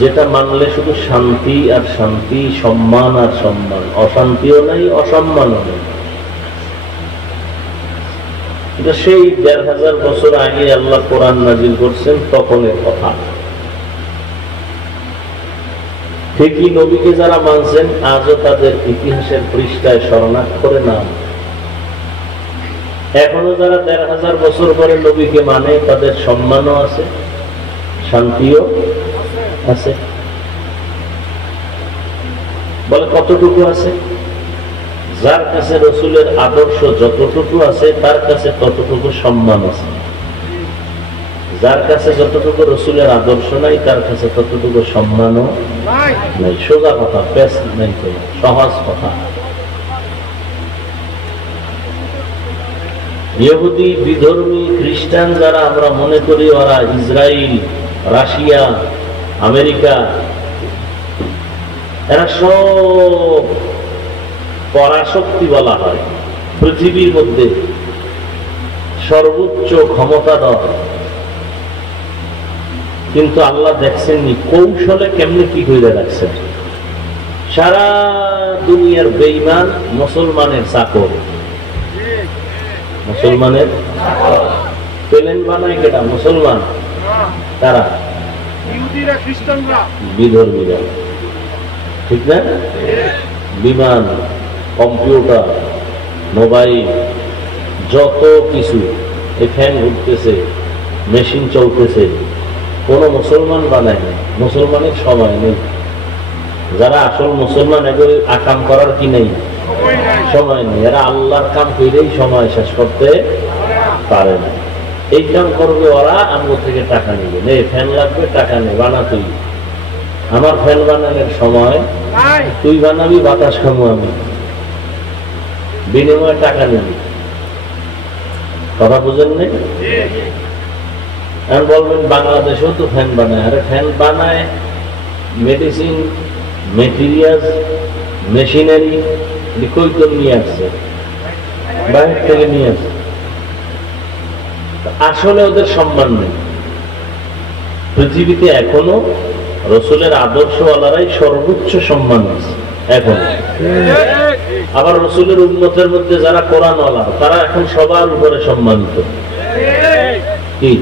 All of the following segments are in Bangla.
যেটা মানলে শুধু শান্তি আর শান্তি, সম্মান আর সম্মান, অশান্তিও নাই অসম্মানও নেই। এটা সেই ১,৫০০ বছর আগে আল্লাহ কোরআন নাজিল করছেন তখনের কথা। ঠিকই নবীকে যারা মানছেন আজও তাদের ইতিহাসের পৃষ্ঠায় স্মরণাক্ষরে নাম। এখনো যারা ১,৫০০ বছর পরে নবীকে মানে তাদের সম্মানও আছে, শান্তিও আছে। বলে কতটুকু আছে? যার কাছে রসুলের আদর্শ যতটুকু আছে তার কাছে ততটুকু সম্মান আছে, যার কাছে যতটুকু রসুলের আদর্শ নাই তার কাছে ততটুকু সম্মানও নাই। সোজা কথা, পেশ নাই, সহজ কথা। ইহুদি, বিধর্মী, খ্রিস্টান যারা আমরা মনে করি ওরা ইসরায়েল, রাশিয়া, আমেরিকা, এরা সব পরাশক্তি বলা হয়, পৃথিবীর মধ্যে সর্বোচ্চ ক্ষমতাধর। কিন্তু আল্লাহ দেখছেননি কৌশলে কেমনে কি করে রাখছেন। সারা দুনিয়ার বেঈমান মুসলমানের চাকর, মুসলমানের প্লেন বানায় কেটা? মুসলমান। তারা বিধর্মীরা, ঠিক না? বিমান, কম্পিউটার, মোবাইল, যত কিছু, এই ফ্যান ঘুরতেছে, মেশিন চলতেছে, কোন মুসলমান বানায় না। মুসলমানের সময় নেই। যারা আসল মুসলমান এগুলো আকাম করার কি নেই, সময় নেই। এরা আল্লাহর কাম করেই সময় শেষ করতে পারে না। এই কাম করবে ওরা, আমার থেকে টাকা নিবে, নে ফ্যান লাগবে, টাকা নেই, বানা তুই। আমার ফ্যান বানানোর সময়, তুই বানাবি, বাতাস খামু আমি, বিনিময়ে টাকা নিবি। কথা বুঝেন নেই? এখন বলবেন বাংলাদেশেও তো ফ্যান বানায়। আরে ফ্যান বানায় মেডিসিন, মেটেরিয়াল, মেশিনারি কই তো নিয়ে আসছে, বাইরে থেকে নিয়ে আসছে। আসলে ওদের সম্মান নেই। পৃথিবীতে এখনো রসুলের আদর্শওয়ালারাই সর্বোচ্চ সম্মান আছে এখন। আবার রসুলের উম্মতের মধ্যে যারা কোরআনওয়ালা তারা এখন সবার উপরে সম্মানিত। কি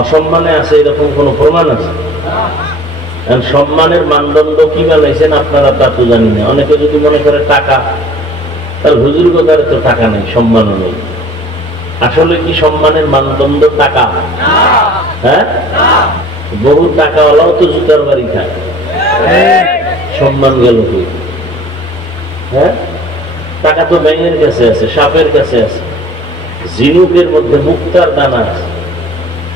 অসম্মানে আছে এরকম কোন প্রমাণ আছে? সম্মানের মানদণ্ড কি বানাইছেন আপনারা তা তো জানি না। অনেকে যদি মনে করে টাকা, তাহলে হুজুর গোদারে তো টাকা নেই, সম্মানও নেই। আসলে কি সম্মানের মানদণ্ড টাকা? হ্যাঁ, বহু টাকাওয়ালাও তো জুতার বাড়ি খায়, সম্মান গেল কি? হ্যাঁ, টাকা তো ব্যাঙের কাছে আছে, সাপের কাছে আছে, ঝিনুকের মধ্যে মুক্তার দানা আছে।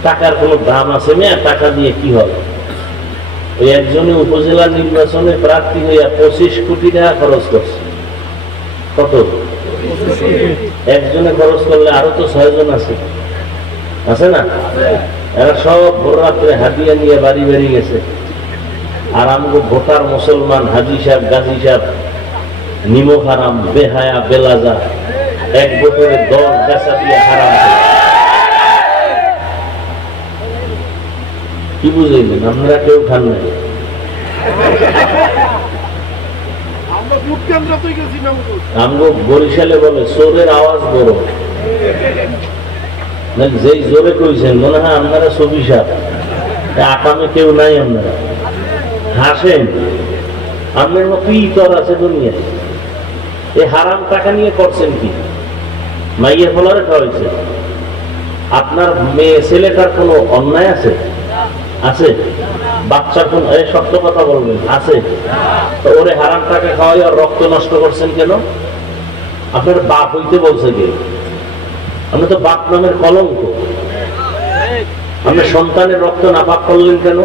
টাকার কোন দাম আছে না? টাকা দিয়ে কি হবে? ওই একজনে উপজেলা নির্বাচনে প্রার্থী হইয়া 25 কোটি টাকা খরচ করছে। কত? একজনে খরচ করলে আরো তো 6 জন আছে, আছে না? এরা সব ভোর রাত্রে হাদিয়া নিয়ে বাড়ি বেরিয়ে গেছে। আর আমগো ভোটার মুসলমান হাজি সাহেব, গাজী সাহেব, নিমক হারাম, বেহায়া, বেলাজা, এক বোতলে 10 বেচা দিয়ে হারাম। কি বুঝলেন? আপনারা কেউ খান নাই। আমগো বরিশালে বলে চোরের আওয়াজ বড়। যেই জোরে কইছেন মনে হয় আপনারা ছবি সাপ, আকামে কেউ নাই। আপনারা হাসেন, আপনার মতো ইতর আছে দুনিয়ায়। এই হারাম টাকা নিয়ে করছেন কি? মাইয়ের ফলারে খাওয়াইছে। আপনার মেয়ে ছেলেটার কোনো অন্যায় আছে? আছে? বাচ্চার কোন সত্য কথা বলবেন আছে? তো ওরে হারাম টাকা খাওয়াই আর রক্ত নষ্ট করছেন কেন? আপনার বাপ হইতে বলছে কে? আপনি তো বাপ নামের কলঙ্ক। আপনি সন্তানের রক্ত নাপাক করলেন কেন?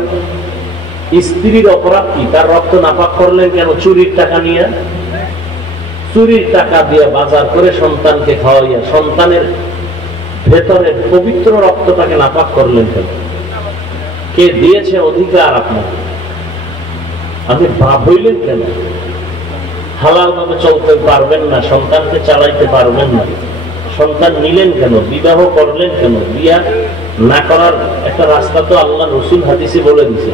স্ত্রীর অপরাধ কি? তার রক্ত নাপাক করলেন কেন? চুরির টাকা নিয়ে, চুরির টাকা দিয়ে বাজার করে সন্তানকে খাওয়াইয়া সন্তানের ভেতরের পবিত্র রক্তটাকে নাপাক করলেন কেন? কে দিয়েছে অধিকার আপনাকে? আপনি বাপ হইলেন কেন? হালাল ভাবে চলতে পারবেন না, সন্তানকে চালাইতে পারবেন না, সন্তান নিলেন কেন? বিবাহ করলেন কেন? বিয়া না করার একটা রাস্তা তো আল্লাহ রসুল হাদিসে বলে দিছে।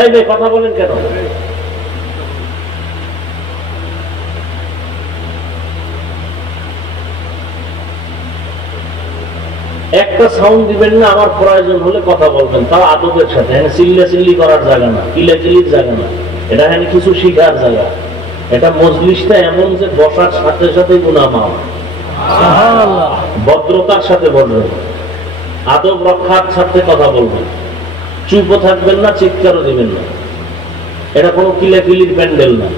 এই যে কথা বলেন কেন? একটা সাউন্ড দিবেন না, আমার প্রয়োজন হলে কথা বলবেন, তাও আদবের সাথে। হ্যাঁ, চিল্লা চিল্লি করার জায়গা না, কিলাকিলির জায়গা না, এটা হ্যাঁ কিছু শিখার জায়গা। এটা মজলিসটা এমন যে বসার সাথে সাথে গুনাহ মাফ, ভদ্রতার সাথে বলবেন, আদব রক্ষার সাথে কথা বলবেন, চুপও থাকবেন না, চিৎকারও দিবেন না। এটা কোনো কিলাকিলির প্যান্ডেল না।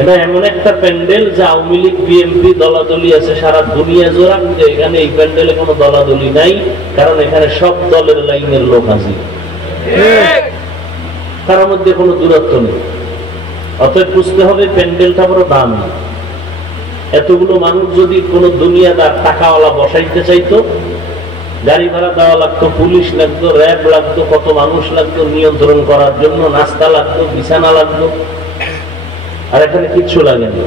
এটা এমন একটা প্যান্ডেল যে আওয়ামী লীগ বিএনপি দলাদলি আছে সারা দুনিয়া জোড়া, কিন্তু এখানে এই প্যান্ডেলে কোনো দলাদলি নাই, কারণ এখানে সব দলের লাইনের লোক হাজির, তার মধ্যে কোনো দূরত্ব নেই। অতএব বুঝতে হবে প্যান্ডেলটা বড় দামি। এতগুলো মানুষ যদি কোনো দুনিয়াদার টাকাওয়ালা বসাইতে চাইতো, গাড়ি ভাড়া দেওয়া লাগতো, পুলিশ লাগতো, র্যাব লাগতো, কত মানুষ লাগতো নিয়ন্ত্রণ করার জন্য, নাস্তা লাগতো, বিছানা লাগতো, আর এখানে কিচ্ছু লাগে না।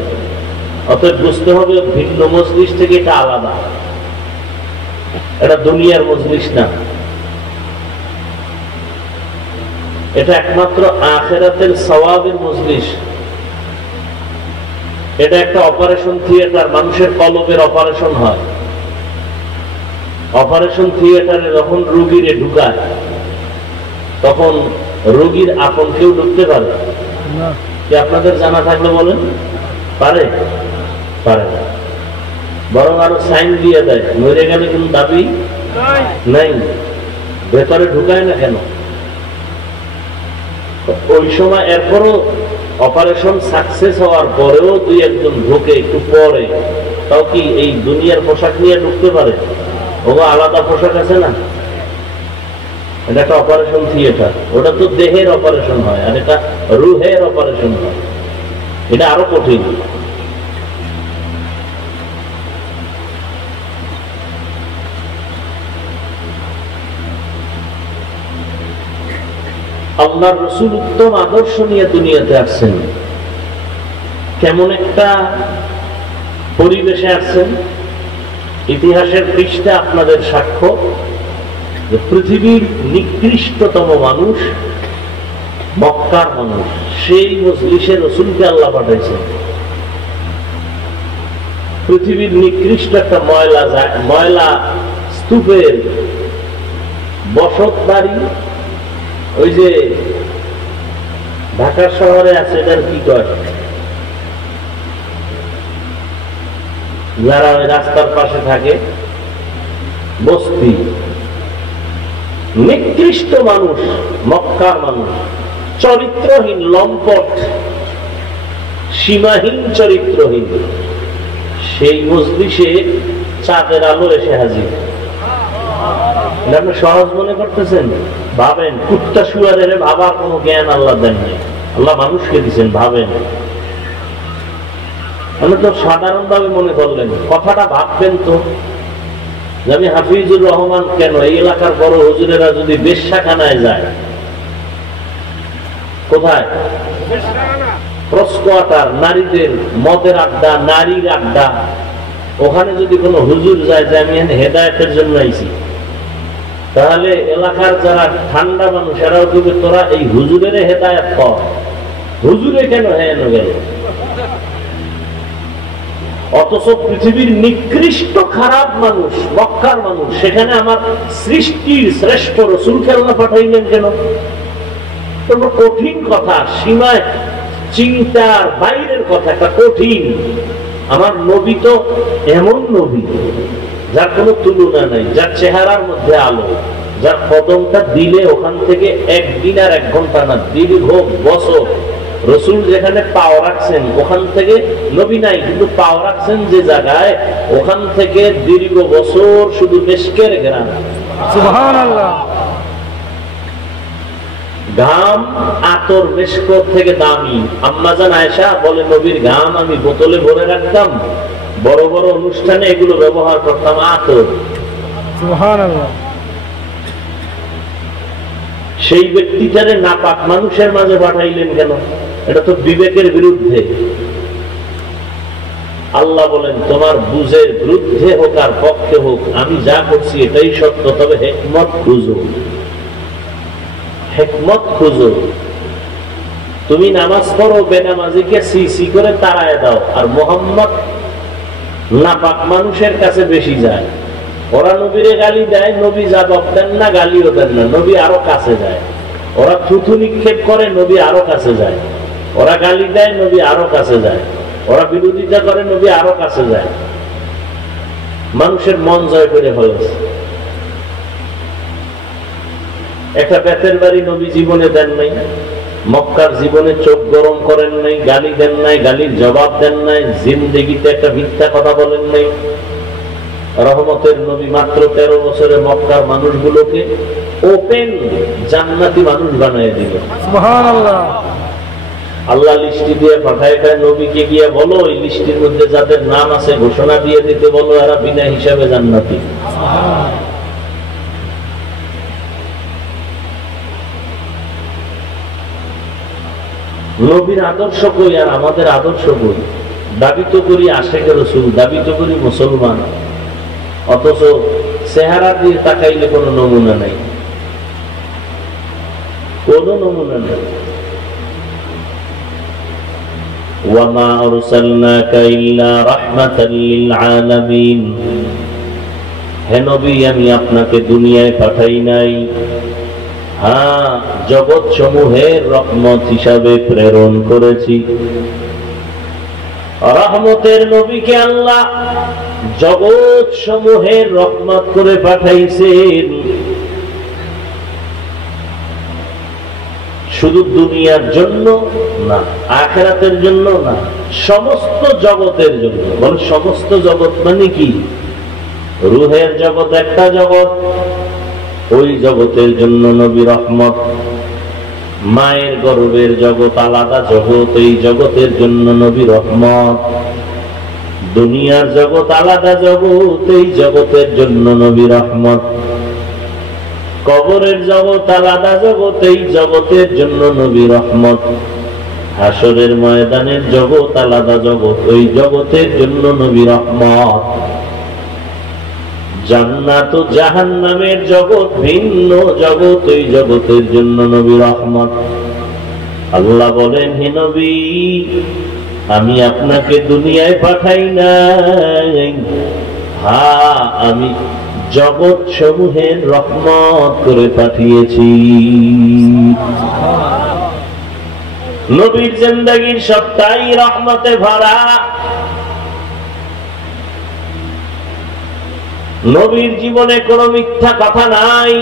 অতএব বুঝতে হবে ভিন্ন মজলিস থেকে এটা আলাদা, এটা দুনিয়ার মজলিস না, এটা একমাত্র আখিরাতের সওয়াবের মজলিস। এটা একটা অপারেশন থিয়েটার, মানুষের কলবের অপারেশন হয়। অপারেশন থিয়েটারে যখন রোগীরে ঢুকায়, তখন রোগীর আপন কেউ ঢুকতে পারে না? কি আপনাদের জানা থাকলে বলেন, পারে? পারে না। বরং আরো সাইন দিয়ে দেয়, মরে গেলে কোনো দাবি নাই, ভেতরে ঢুকায় না কেন? ওই সময় এরপরও অপারেশন সাকসেস হওয়ার পরেও দুই একজন ঢুকে একটু পরে, তাও কি এই দুনিয়ার পোশাক নিয়ে ঢুকতে পারে? ও আলাদা পোশাক আছে না? এটা একটা অপারেশন থিয়েটার। ওটা তো দেহের অপারেশন হয়, আর এটা রুহের অপারেশন হয়। এটা আরো কঠিন। আল্লাহর রাসূল উত্তম আদর্শ নিয়ে দুনিয়াতে আসছেন। কেমন একটা পরিবেশে আসছেন? ইতিহাসের পৃষ্ঠা আপনাদের সাক্ষ্য যে পৃথিবীর নিকৃষ্টতম মানুষ মক্কার মানুষ, সেই মজলিসে রাসূলকে আল্লাহ পাঠাইছেন। পৃথিবীর নিকৃষ্ট একটা ময়লা স্তূপের বসত বাড়ি, ওই যে ঢাকা শহরে আছে, এটার কি কয়, যারা ওই রাস্তার পাশে থাকে, বস্তি। নিকৃষ্ট মানুষ মক্কার মানুষ, চরিত্রহীন, লম্পট, সীমাহীন চরিত্রহীন। সেই মজলিসে চাঁদের আলো এসে হাজির। আপনি সহজ মনে করতেছেন? ভাবেন, কুত্তা শুয়ারের ভাবার কোন জ্ঞান আল্লাহ দেন নাই, আল্লাহ মানুষকে দিচ্ছেন। ভাবেন, আমি তো সাধারণ ভাবে মনে করলেন, কথাটা ভাববেন তো, যে আমি হাফিজুর রহমান কেন এই এলাকার বড় হুজুরেরা যদি বেশ্যাখানায় যায়, কোথায়? প্রস্কোয়াটার, নারীদের মদের আড্ডা, নারীর আড্ডা, ওখানে যদি কোনো হুজুর যায় যে আমি হেদায়েতের জন্য আইছি, তাহলে এলাকার যারা ঠান্ডা মানুষ এরাও কিন্তু তোরা এই হুজুরের হেদায়েত কর, হুজুরে কেন হেন গেল? অথচ পৃথিবীর নিকৃষ্ট খারাপ মানুষ মক্কার মানুষ, সেখানে আমার সৃষ্টির শ্রেষ্ঠ রাসূলকে আল্লাহ পাঠাইলেন কেন? কঠিন কথা, সীমায় চিন্তার বাইরের কথা, একটা কঠিন। আমার নবী তো এমন নবী যার কোনো তুলনা নাই, যার চেহারার মধ্যে আলো, যার কদমটা দিলে ওখান থেকে একদিন আর 1 ঘন্টা না, দীর্ঘ বছর রাসূল যেখানে পাও রাখছেন ওখান থেকে নবী নাই, কিন্তু পাও রাখছেন যে জায়গায়, ওখান থেকে দীর্ঘ বছর শুধু মেশকের ঘ্রাণ। সুবহানাল্লাহ। ঘাম আতর মেশক থেকে দামি। আম্মা জান আয়েশা বলে, নবীর ঘাম আমি বোতলে ভরে রাখতাম, বড় বড় অনুষ্ঠানে এগুলো ব্যবহার করতাম, আতর। সুবহানাল্লাহ। সেই ব্যক্তিটারে নাপাক মানুষের মাঝে পাঠাইলেন কেন? এটা তো বিবেকের বিরুদ্ধে। আল্লাহ বলেন তোমার বুঝের বিরুদ্ধে হোক আর পক্ষে হোক আমি যা করছি এটাই সত্য, তবে হিকমত খুঁজো, হিকমত খুঁজো। তুমি নামাজ পড়ো, বেনামাজিকে সি করে তাড়ায় দাও, আর মুহাম্মদ নাপাক মানুষের কাছে বেশি যায়। ওরা নবীরে গালি দেয়, নবী জবাব দেন না, গালিও দেন না, নবী আরো কাছে যায়। ওরা থুথু নিক্ষেপ করে, নবী আরো কাছে যায়। ওরা গালি দেয়, নবী আরো কাছে যায়। ওরা বিরোধিতা করে, নবী আরো কাছে যায়। মানুষের মন জয় করে ফেলেছে। একটা বেতের বাড়ি নবী জীবনে দেন নাই, মক্কার জীবনে চোখ গরম করেন নাই, গালি দেন নাই, গালির জবাব দেন নাই, জিন্দেগিতে একটা মিথ্যা কথা বলেন নাই। রহমতের নবী মাত্র 13 বছরে মক্কার মানুষগুলোকে ওপেন জান্নাতি মানুষ বানিয়ে দিল। সুবহানাল্লাহ। আল্লাহ লিস্টি দিয়ে পাঠায়, নবীকে গিয়ে বলো ওই লিস্টির মধ্যে যাদের নাম আছে ঘোষণা দিয়ে দিতে বলো, এরা বিনা হিসাবে জান্নাতি। নবীর আদর্শ কই আর আমাদের আদর্শ কই? দাবি তো করি আশিকে রাসূল, দাবি তো করি মুসলমান, অথচ চেহারা দিয়ে তাকাইলে কোনো নমুনা নাই, কোনো নমুনা নেই। ওয়ামা আরসালনাকা ইল্লা রাহমাতাল লিল আলামিন, হে নবী আমি আপনাকে দুনিয়ায় পাঠাই নাই, হ্যাঁ জগৎ সমূহের রহমত হিসাবে প্রেরণ করেছি। রহমতের নবীকে আল্লাহ জগৎ সমূহের রহমত করে পাঠাইছেন। শুধু দুনিয়ার জন্য না, আখিরাতের জন্য না, সমস্ত জগতের জন্য। বল সমস্ত জগৎ মানে কি? রূহের জগৎ একটা জগৎ, ওই জগতের জন্য নবী রহমত। মায়ের গর্ভের জগৎ আলাদা জগৎ, এই জগতের জন্য নবী রহমত। দুনিয়ার জগৎ আলাদা জগৎ, এই জগতের জন্য নবী রহমত। কবরের জগৎ আলাদা জগৎ, এই জগতের জন্য নবী রহমত। হাসরের ময়দানের জগৎ আলাদা জগৎ, ওই জগতের জন্য নবী রহমত। জান্নাত ও জাহান্নামের জগৎ ভিন্ন জগৎ, ওই জগতের জন্য নবী রহমত। আল্লাহ বলেন হে নবী আমি আপনাকে দুনিয়ায় পাঠাই নাই, হ্যাঁ আমি জগৎ সমূহের রহমত করে পাঠিয়েছি। নবীর জিন্দেগীর সবটাই রহমতে ভরা। নবীর জীবনে কোনো মিথ্যা কথা নাই,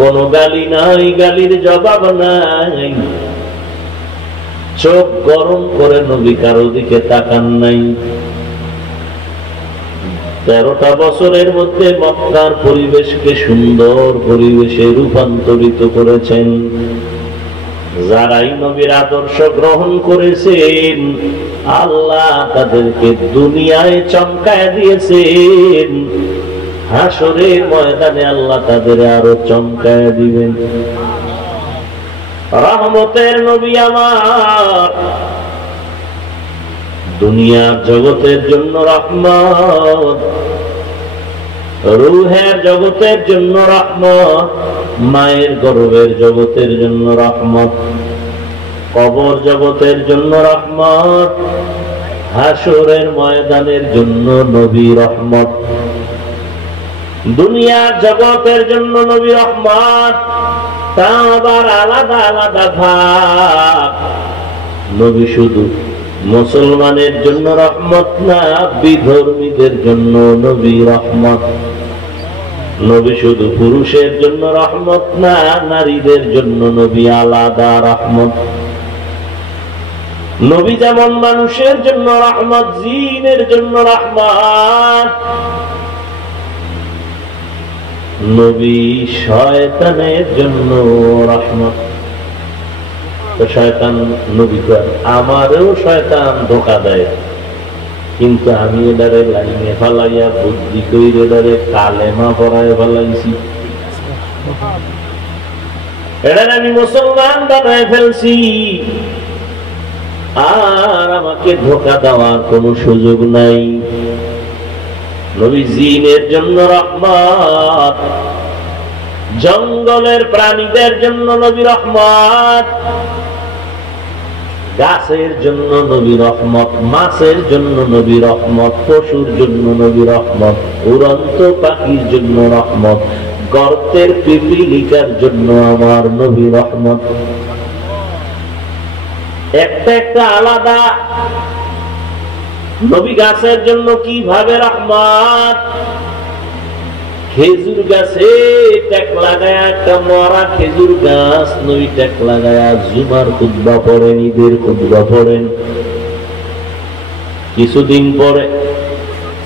কোনো গালি নাই, গালির জবাব নাই। চোখ গরম করে নবী কারো দিকে তাকান নাই। 13টা বছরের মধ্যে মক্কার পরিবেশকে সুন্দর পরিবেশে রূপান্তরিত করেছেন। যারাই নবীর আদর্শ গ্রহণ করেছেন আল্লাহ তাদেরকে দুনিয়ায় চমকায় দিয়েছেন, হাসরের ময়দানে আল্লাহ তাদের আরো চমকায় দিবেন। রহমতের নবী আমার, দুনিয়ার জগতের জন্য রহমত, রূহের জগতের জন্য রহমত, মায়ের গর্ভের জগতের জন্য রহমত, কবর জগতের জন্য রহমত, হাসরের ময়দানের জন্য নবী রহমত। দুনিয়ার জগতের জন্য নবী রহমত, তা আবার আলাদা আলাদা ভাগ। নবী শুধু মুসলমানের জন্য রহমত না, বিধর্মীদের জন্য নবী রহমত। নবী শুধু পুরুষের জন্য রহমত না, নারীদের জন্য নবী আলাদা রহমত। নবী যেমন মানুষের জন্য রহমত, জিনের জন্য রহমত, নবী শয়তানের জন্য রহমত। শয়তান নবী আমারও শয়তান ধোঁকা দেয়, কিন্তু আমি এটারে লাইনে ফেলাইয়া বুদ্ধি করে এটারে কালেমা পড়ায় ফেলাইছি, এটারে আমি মুসলমান বানায় ফেলছি। আর আমাকে ধোঁকা দেওয়ার কোনো সুযোগ নাই। নবী জিনের জন্য রহমত, জঙ্গলের প্রাণীদের জন্য নবী রহমত, গাছের জন্য নবী রহমত, মাছের জন্য নবী রহমত, পশুর জন্য নবী রহমত, উড়ন্ত পাখির জন্য রহমত, গর্তের পিপিলিকার জন্য আমার নবী রহমত। একটা একটা আলাদা। নবী গাছের জন্য কিভাবে রহমত? খেজুর গাছে ট্যাক লাগায়া, একটা মরা খেজুর গাছ, নবী ট্যাক লাগায়া জুমার খুতবা পড়েন, ঈদের খুতবা পড়েন। কিছুদিন পরে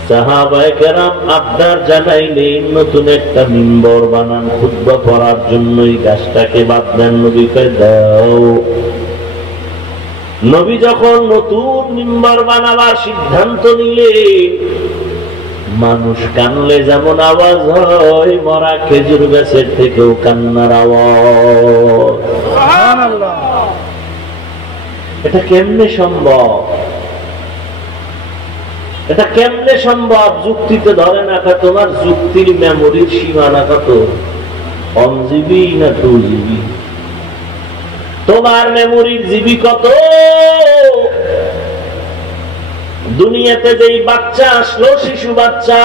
সাহাবায়ে কেরাম আবদার জানাইলেন নতুন একটা মিম্বর বানান খুতবা পড়ার জন্য। এই গাছটাকে বাদ দেন, নবী কয় দাও। নবী যখন নতুন মিম্বর বানাবার সিদ্ধান্ত নিলেন, মানুষ কানলে যেমন আওয়াজ হয়, মরা খেজুর গাছের থেকেও কান্নার আওয়াজ। এটা কেমনে সম্ভব? এটা কেমনে সম্ভব? যুক্তিতে ধরে না। তোমার যুক্তির মেমোরির সীমানা কত? 1 GB না 2 GB? তোমার মেমোরির জিবি কত? দুনিয়াতে যেই বাচ্চা আসলো, শিশু বাচ্চা,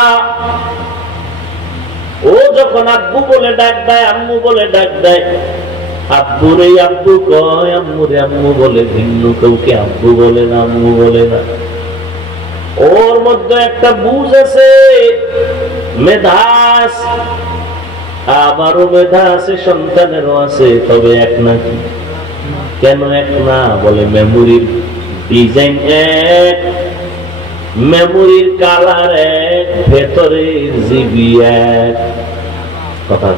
ও যখন আব্বু বলে ডাক দেয়, আম্মু বলে ডাক দেয়, আব্বু রে আব্বু কয়, আম্মু রে আম্মু বলে, ভিন্ন কাউকে আব্বু বলে না, আম্মু বলে না। ওর মধ্যে একটা বুঝ আছে, মেধাস, আবারও মেধা আছে, সন্তানেরও আছে, তবে এক নাকি। কেন এক না? বলে মেমোরির ডিজাইন এক, মেমোরির কালার এক, ভেতরের জিবি এক। কথা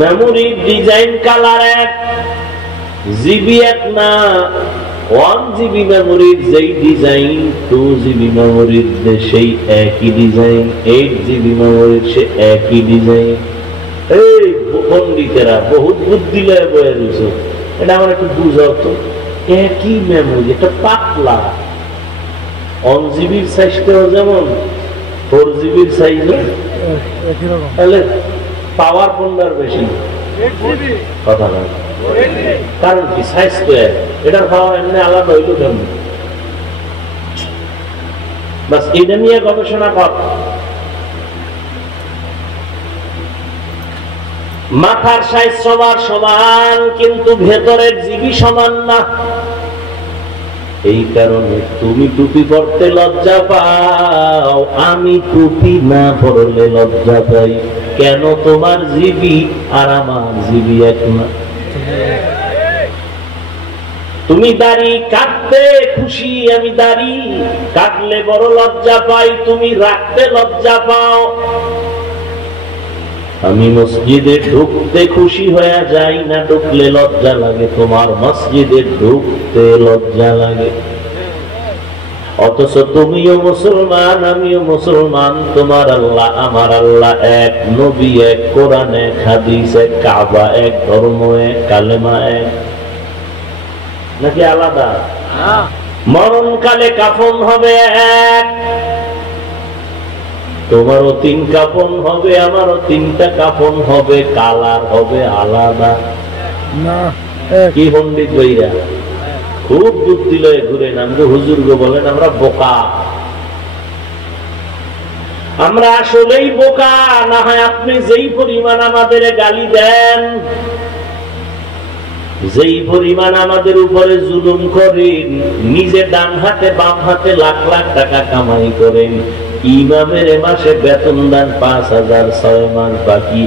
মেমোরির ডিজাইন কালার এক, জিবি এক না। 1 GB মেমোরির যেই ডিজাইন, 2 GB মেমোরির সেই একই ডিজাইন, 8 GB মেমোরির সে একই ডিজাইন। এই পণ্ডিতেরা বহুত বুদ্ধি লয়ে বয়ে রয়েছে, এটা আমার একটু বুঝাও তো। একই মেমোরি, এটা পাতলা। 1 GB সাইজটাও যেমন 4 GB সাইজ, তাহলে পাওয়ার কোনটার বেশি? কথা না, কারণ কি? সাইজ তো এক, এটার পাওয়ার এমনি আলাদা হইল কেমন? বাস এটা নিয়ে গবেষণা কর। মাথার সাইজ সবার সমান, কিন্তু ভেতরের জিবি সমান না। এই কারণে তুমি টুপি পরতে লজ্জা পাও, আমি টুপি না পরলে লজ্জা পাই। কেন? তোমার জিবি আর আমার জিবি এক না। তুমি দাড়ি কাটতে খুশি, আমি দাড়ি কাটলে বড় লজ্জা পাই, তুমি রাখতে লজ্জা পাও। আমি মসজিদে ঢুকতে খুশি হয়ে যাই, না ঢুকলে লজ্জা লাগে, তোমার মসজিদে ঢুকতে লজ্জা লাগে। অথচ তুমিও মুসলমান, আমিও মুসলমান, তোমার আল্লাহ আমার আল্লাহ এক, নবী এক, কোরআন এক, হাদিস এক, কাবা এক, ধর্ম এক, কালেমা এক। নাকি আলাদা? মরণকালে কাফন হবে এক, তোমারও 3 কাফন হবে, আমারও 3টা কাফন হবে, কালার হবে আলাদা। কি পণ্ডিত ভাইরা খুব বুদ্ধি লয়ে ঘুরেন। আমাকে হুজুর গো বলেন আমরা বোকা। আমরা আসলেই বোকা। না হয় আপনি যেই পরিমাণ আমাদের গালি দেন, যেই পরিমাণ আমাদের উপরে জুলুম করেন, নিজে ডান হাতে বাম হাতে লাখ লাখ টাকা কামাই করেন, ইমামের মাসে বেতন দেন 5,000, 6 মাস বাকি,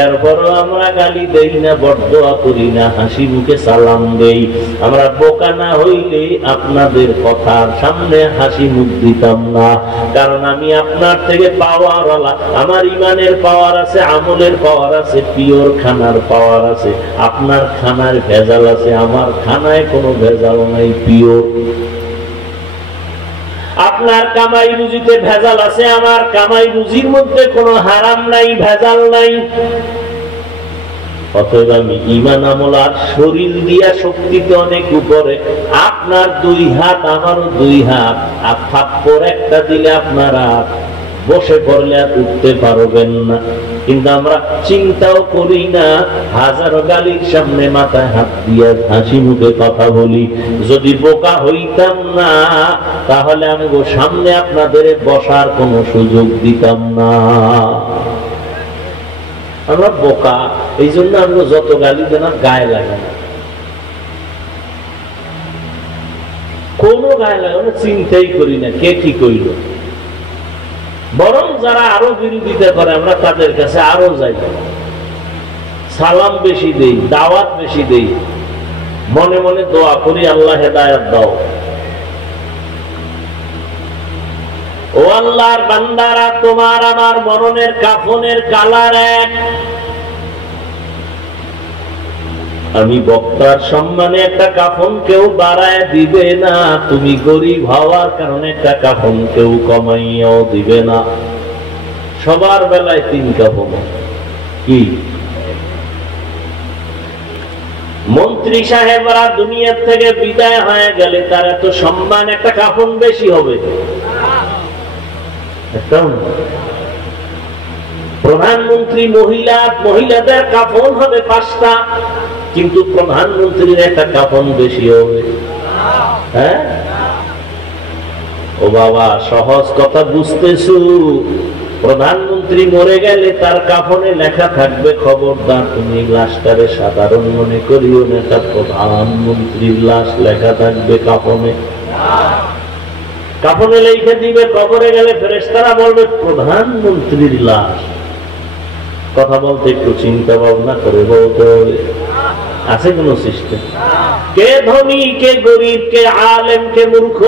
এরপরও আমরা গালি দেই না, বরদোয়া করি না, হাসি মুখে সালাম দেই। আমরা বোকা না হইলে আপনাদের কথার সামনে হাসি মুখ দিতাম না। কারণ আমি আপনার থেকে পাওয়ার ওয়ালা, আমার ইমানের পাওয়ার আছে, আমলের পাওয়ার আছে, পিওর খানার পাওয়ার আছে। আপনার খানার ভেজাল আছে, আমার খানায় কোনো ভেজাল নাই, পিওর। আপনার কামাই রুজিতে ভেজাল আছে, আমার কামাই রুজির মধ্যে কোনো হারাম নাই, ভেজাল নাই। অতএব আমি ঈমান আমল আর শরীর দিয়া শক্তিতে অনেক উপরে। আপনার 2 হাত, আমারও 2 হাত, আর থাপ্পড় একটা দিলে আপনারা বসে পড়লে আর উঠতে পারবেন না। কিন্তু আমরা চিন্তাও করি না, হাজারো গালির সামনে মাথায় হাত দিয়ে হাসি মুখে কথা বলি। যদি বোকা হইতাম না তাহলে আমি সামনে আপনাদের বসার কোনো সুযোগ দিতাম না। আমরা বোকা, এই জন্য আমরা যত গালি দেন গায়ে লাগে না, কোনো গায়ে লাগে না, চিন্তাই করি না কে কি কইল। বরং যারা আরো বিরোধিতা করে আমরা তাদের কাছে আরো যাই, সালাম বেশি দেই, দাওয়াত বেশি দেই, মনে মনে দোয়া করি আল্লাহ হেদায়েত দাও। ও আল্লাহর বান্দারা, তোমার আমার মরণের কাফনের কালার এক। আমি বক্তার সম্মানে একটা কাফন কেউ বাড়ায় দিবে না, তুমি গরিব হওয়ার কারণে একটা কাফন কেউ কমাইয়াও দিবে না। সবার বেলায় 3 কাফন। কি মন্ত্রী সাহেবরা দুনিয়ার থেকে বিদায় হয়ে গেলে তার এত সম্মান, একটা কাফন বেশি হবে। প্রধানমন্ত্রী মহিলাদের কাফন হবে 5টা, কিন্তু প্রধানমন্ত্রীর একটা কাফন বেশি হবে। হ্যাঁ ও বাবা, সহজ কথা বুঝতেছু? প্রধানমন্ত্রী মরে গেলে তার কাফনে লেখা থাকবে, খবরদার তুমি লাশটারে সাধারণ মনে করিও না, তার প্রধানমন্ত্রীর লাশ লেখা থাকবে কাফনে। কাফনে লিখে দিবে, কবরে গেলে ফেরেশতারা বলবে প্রধানমন্ত্রীর লাশ। কথা বলতে একটু চিন্তা ভাবনা করে বলতে হবে। আছে কোন সিস্টেম? কে ধনী, কে গরিব, কে আলেম, কে মূর্খ,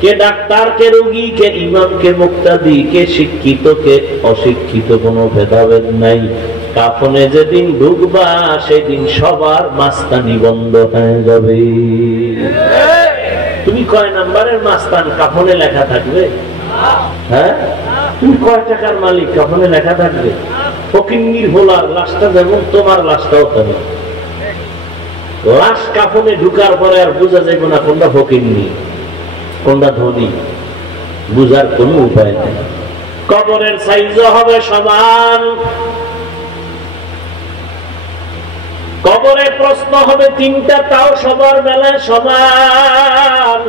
কে ডাক্তার, কে রোগী, কে ইমাম, কে মুক্তাদি, কে শিক্ষিত, কে অশিক্ষিত, কোনো ভেদাভেদ নাই। কাফনে যেদিন ঢুকবা সেদিন সবার মাস্তানি বন্ধ হয়ে যাবে। তুমি কয় নাম্বারের মাস্তান, কাফনে লেখা থাকবে? হ্যাঁ, তুমি কয় টাকার মালিক, কাফনে লেখা থাকবে? ফকিন্নির ভোলার লাশটা যেমন তোমার লাশটাও তেমন। লাশ কাফনে ঢুকার পরে আর বোঝা যাবে না কোনটা ফকিন্নি কোনটা ধনী, বুঝার কোন উপায় নেই। কবরের সাইজও হবে সমান, কবরে প্রশ্ন হবে 3টা, তাও সবার বেলায় সমান।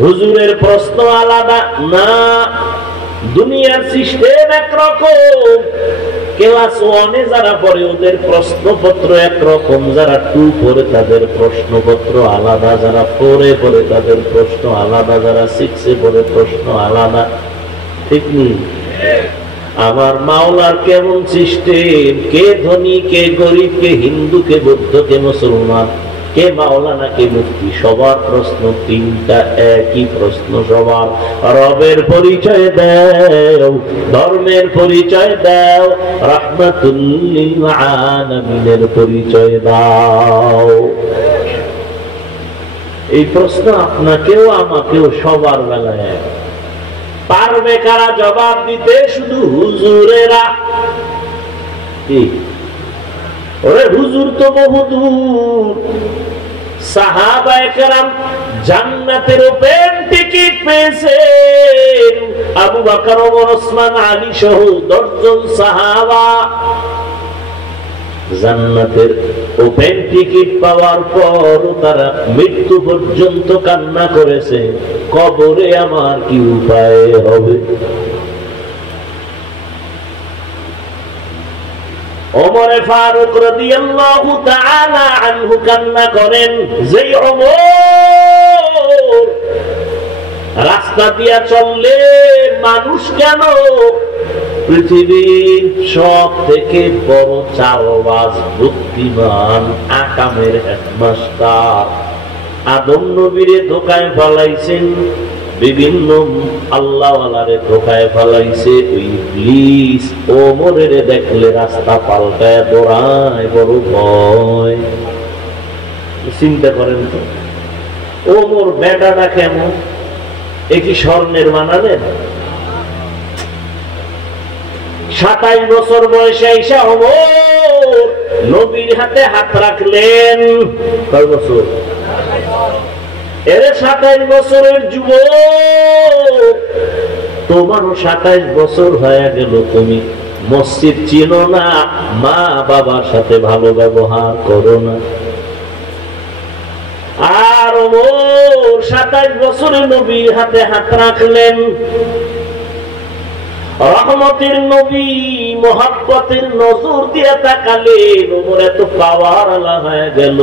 হুজুরের প্রশ্ন আলাদা না, দুনিয়ার সিস্টেম একরকম। ক্লাস 1-এ যারা পড়ে ওদের প্রশ্নপত্র একরকম, যারা 2 পড়ে তাদের প্রশ্নপত্র আলাদা, যারা 4-এ পড়ে তাদের প্রশ্ন আলাদা, যারা 6-এ পড়ে প্রশ্ন আলাদা। ঠিক নেই? আমার মাওলার কেমন সিস্টেম, কে ধনী, কে গরিব, কে হিন্দু, কে বৌদ্ধ, কে মুসলমান, কে মাওলানা, কে মুফতি, সবার প্রশ্ন 3টা, একই প্রশ্ন সবার। রবের পরিচয় দাও, ধর্মের পরিচয় দাও, রাহমাতুল লিল আলামিনের পরিচয় দাও। এই প্রশ্ন আপনাকেও আমাকেও সবার বেলায়। পারবে কারা জবাব দিতে? শুধু হুজুরেরা। ওরে হুজুর তো বহুদূর, সাহাবায়ে কেরাম জান্নাতের ওপেন টিকিট পেয়েছেন। আবু বকর, ওমর, ওসমান, আলী সহ 10 জন সাহাবা জান্নাতের ওপেন টিকিট পাওয়ার পর তারা মৃত্যু পর্যন্ত কান্না করেছে, কবরে আমার কি উপায় হবে। ওমরে ফারুক রাদিয়াল্লাহু তাআলা আনহু কান্না করেন, যেই ওমর রাস্তা দিয়া চললে মানুষ কেন পৃথিবীর সব থেকে বড় চালবাজ, বুদ্ধিমান, আকামের হেডমাস্টার আদম নবীরে ধোকায় ফেলাইছেন, বিভিন্ন আল্লাহওয়ালারে ধোকায় ফেলাইছে। ওই ইবলিস ওমরের দেখলে রাস্তা পাল্টায় দৌড়ায়, বড় ভয়। চিন্তা করেন তো, ওমর বেটাটা কেমন, এ কি স্বর্ণের বানালেন? 27 বছর বয়সে এসে ওমর নবীর হাতে হাত রাখলেন। কয় বছর? এর 27 বছরের যুবক, তোমারও 27 বছর হয়ে গেল, তুমি মসজিদ চিনো না, মা বাবার সাথে ভালো ব্যবহার করো না। আর ওমর 27 বছরে নবীর হাতে হাত রাখলেন। রহমতের নবী মোহাব্বতের নজর দিয়ে তাকালেন। ওমর এত পাওয়ার আলা হয়ে গেল,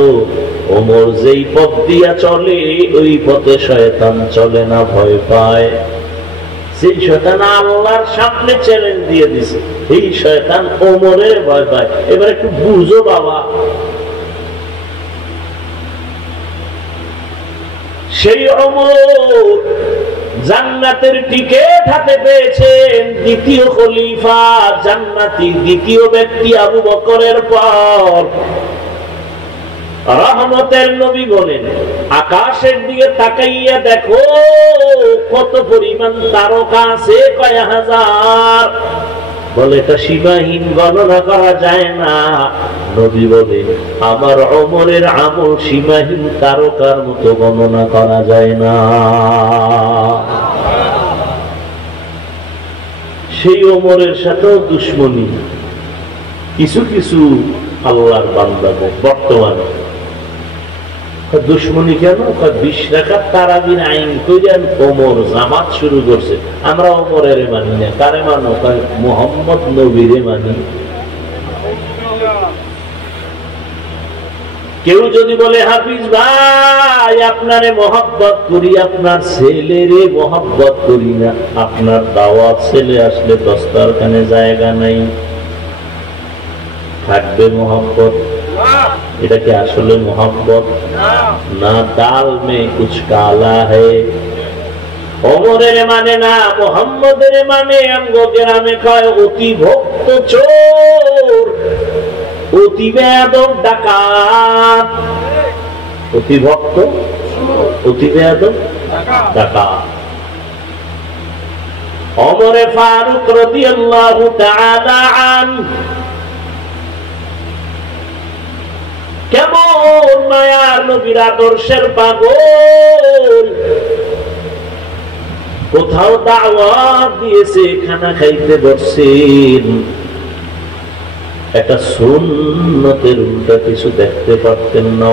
ওমর যেই পথ দিয়া চলে ওই পথে শয়তান চলে না, ভয় পায়। সেই শয়তান আল্লাহর সামনে চ্যালেঞ্জ দিয়ে দিছে, এই শয়তান ওমরের ভয় পায়। এবার একটু বুঝো বাবা, সেই ওমর জান্নাতের টিকেট হাতে পেয়েছেন, দ্বিতীয় খলিফা জান্নাতি, দ্বিতীয় ব্যক্তি আবু বকরের পর। রহমতের নবী বলেন, আকাশের দিকে তাকাইয়া দেখো কত পরিমাণ তারকা আছে, কয় হাজার। বলে এটা সীমাহীন, গণনা করা যায় না। নবী বলে, আমার ওমরের আমল সীমাহীন তারকার মতো গণনা করা যায় না। সেই ওমরের সাথেও দুশ্মনী কিছু কিছু আল্লাহর বান্দাদের বর্তমানে। দুশ্মনী কেন? 20 রাকাত তারাবির আইন কইরেন ওমর জামাত শুরু করছে, আমরা ওমরের মানি না। কারে মানো? মুহাম্মদ নবীরে মানি। কেউ যদি বলে হাফিজ ভাই আপনারে মহব্বত করি, আপনার ছেলেরে মহব্বত করি না, আপনার দাওয়াত ছেলে আসলে দস্তারখানে জায়গা নাই, থাকবে মহব্বত? এটা কি আসলে মহব্বত না? ডাল মে কুছ কালা হ্যায়। ওমরের মানে না, মুহাম্মদের মানে। আমগো গ্রামে কয় অতি ভক্ত চোর, অতি বেয়াদব ডাকাত। অতি ভক্ত, অতি বেয়াদব ডাকাত। ওমরে ফারুক রাদিয়াল্লাহু তাআলা আনহু কেমন মায়ার নবীর আদর্শের পাগল। কোথাও দাওয়াত দিয়েছে, খানা খাইতে বসছেন, একটা সুন্নতের উল্টা কিছু দেখতে পারতেন না।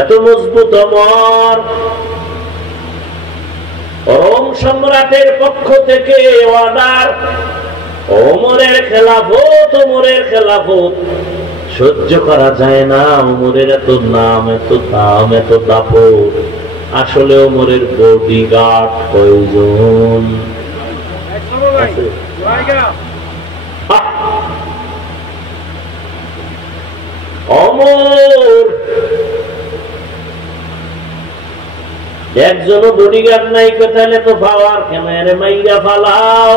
এত মজবুত ওমর। রোম সম্রাটের পক্ষ থেকে অর্ডার, ওমরের খেলাফত, ওমরের খেলাফত সহ্য করা যায় না। ওমরের এত নাম, এত দাম, এত দাপট। আসলে ওমরের বডিগার্ড প্রয়োজন। ওমর একজনও বডিগার্ড নাই, কোথায় তো পাওয়ার কেন? এর মাইরা ফালাও।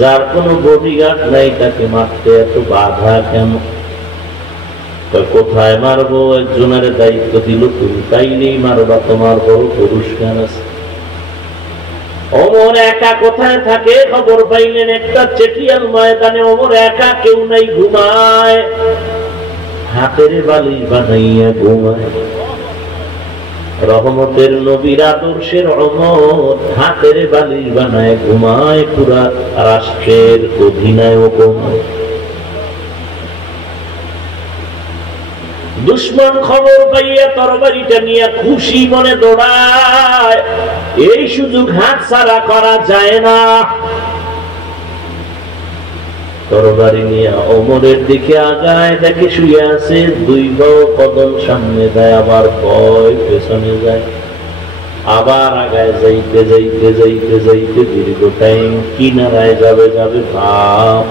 যার কোনো বডিগার্ড নাই তাকে মারতে এত বাধা কেন? কোথায় মারবো? একজনের দায়িত্ব দিল, তুমি তাইলেই মারবা, তোমার বড় পুরস্কার আছে। ওমর একা কোথায় থাকে খবর পাইলেন একটা চেটিয়াল ময়দানে। ওমর একা, কেউ নাই, ঘুমায়, হাতের বালিশ বানাইয়া ঘুমায়। রহমতের নবীর আদর্শের ওমর হাতের বালিশ বানায় ঘুমায়, পুরা রাষ্ট্রের অধিনায়ক। দুশ্মন খবর পাইয়া তরবারিটা নিয়ে খুশি মনে দৌড়ায়। এই সুযোগ হাত ছাড়া করা যায় না। তরবারি নিয়ে ওমরের দিকে আগায়, দেখে শুয়ে আছে, দুই বড় কদম সামনে দেয়, আবার ভয় পেছনে যায়, আবার আগায় যাইতে যাইতে যাইতে যাইতে দীর্ঘ টাইম কিনারায় যাবে যাবে ভাব।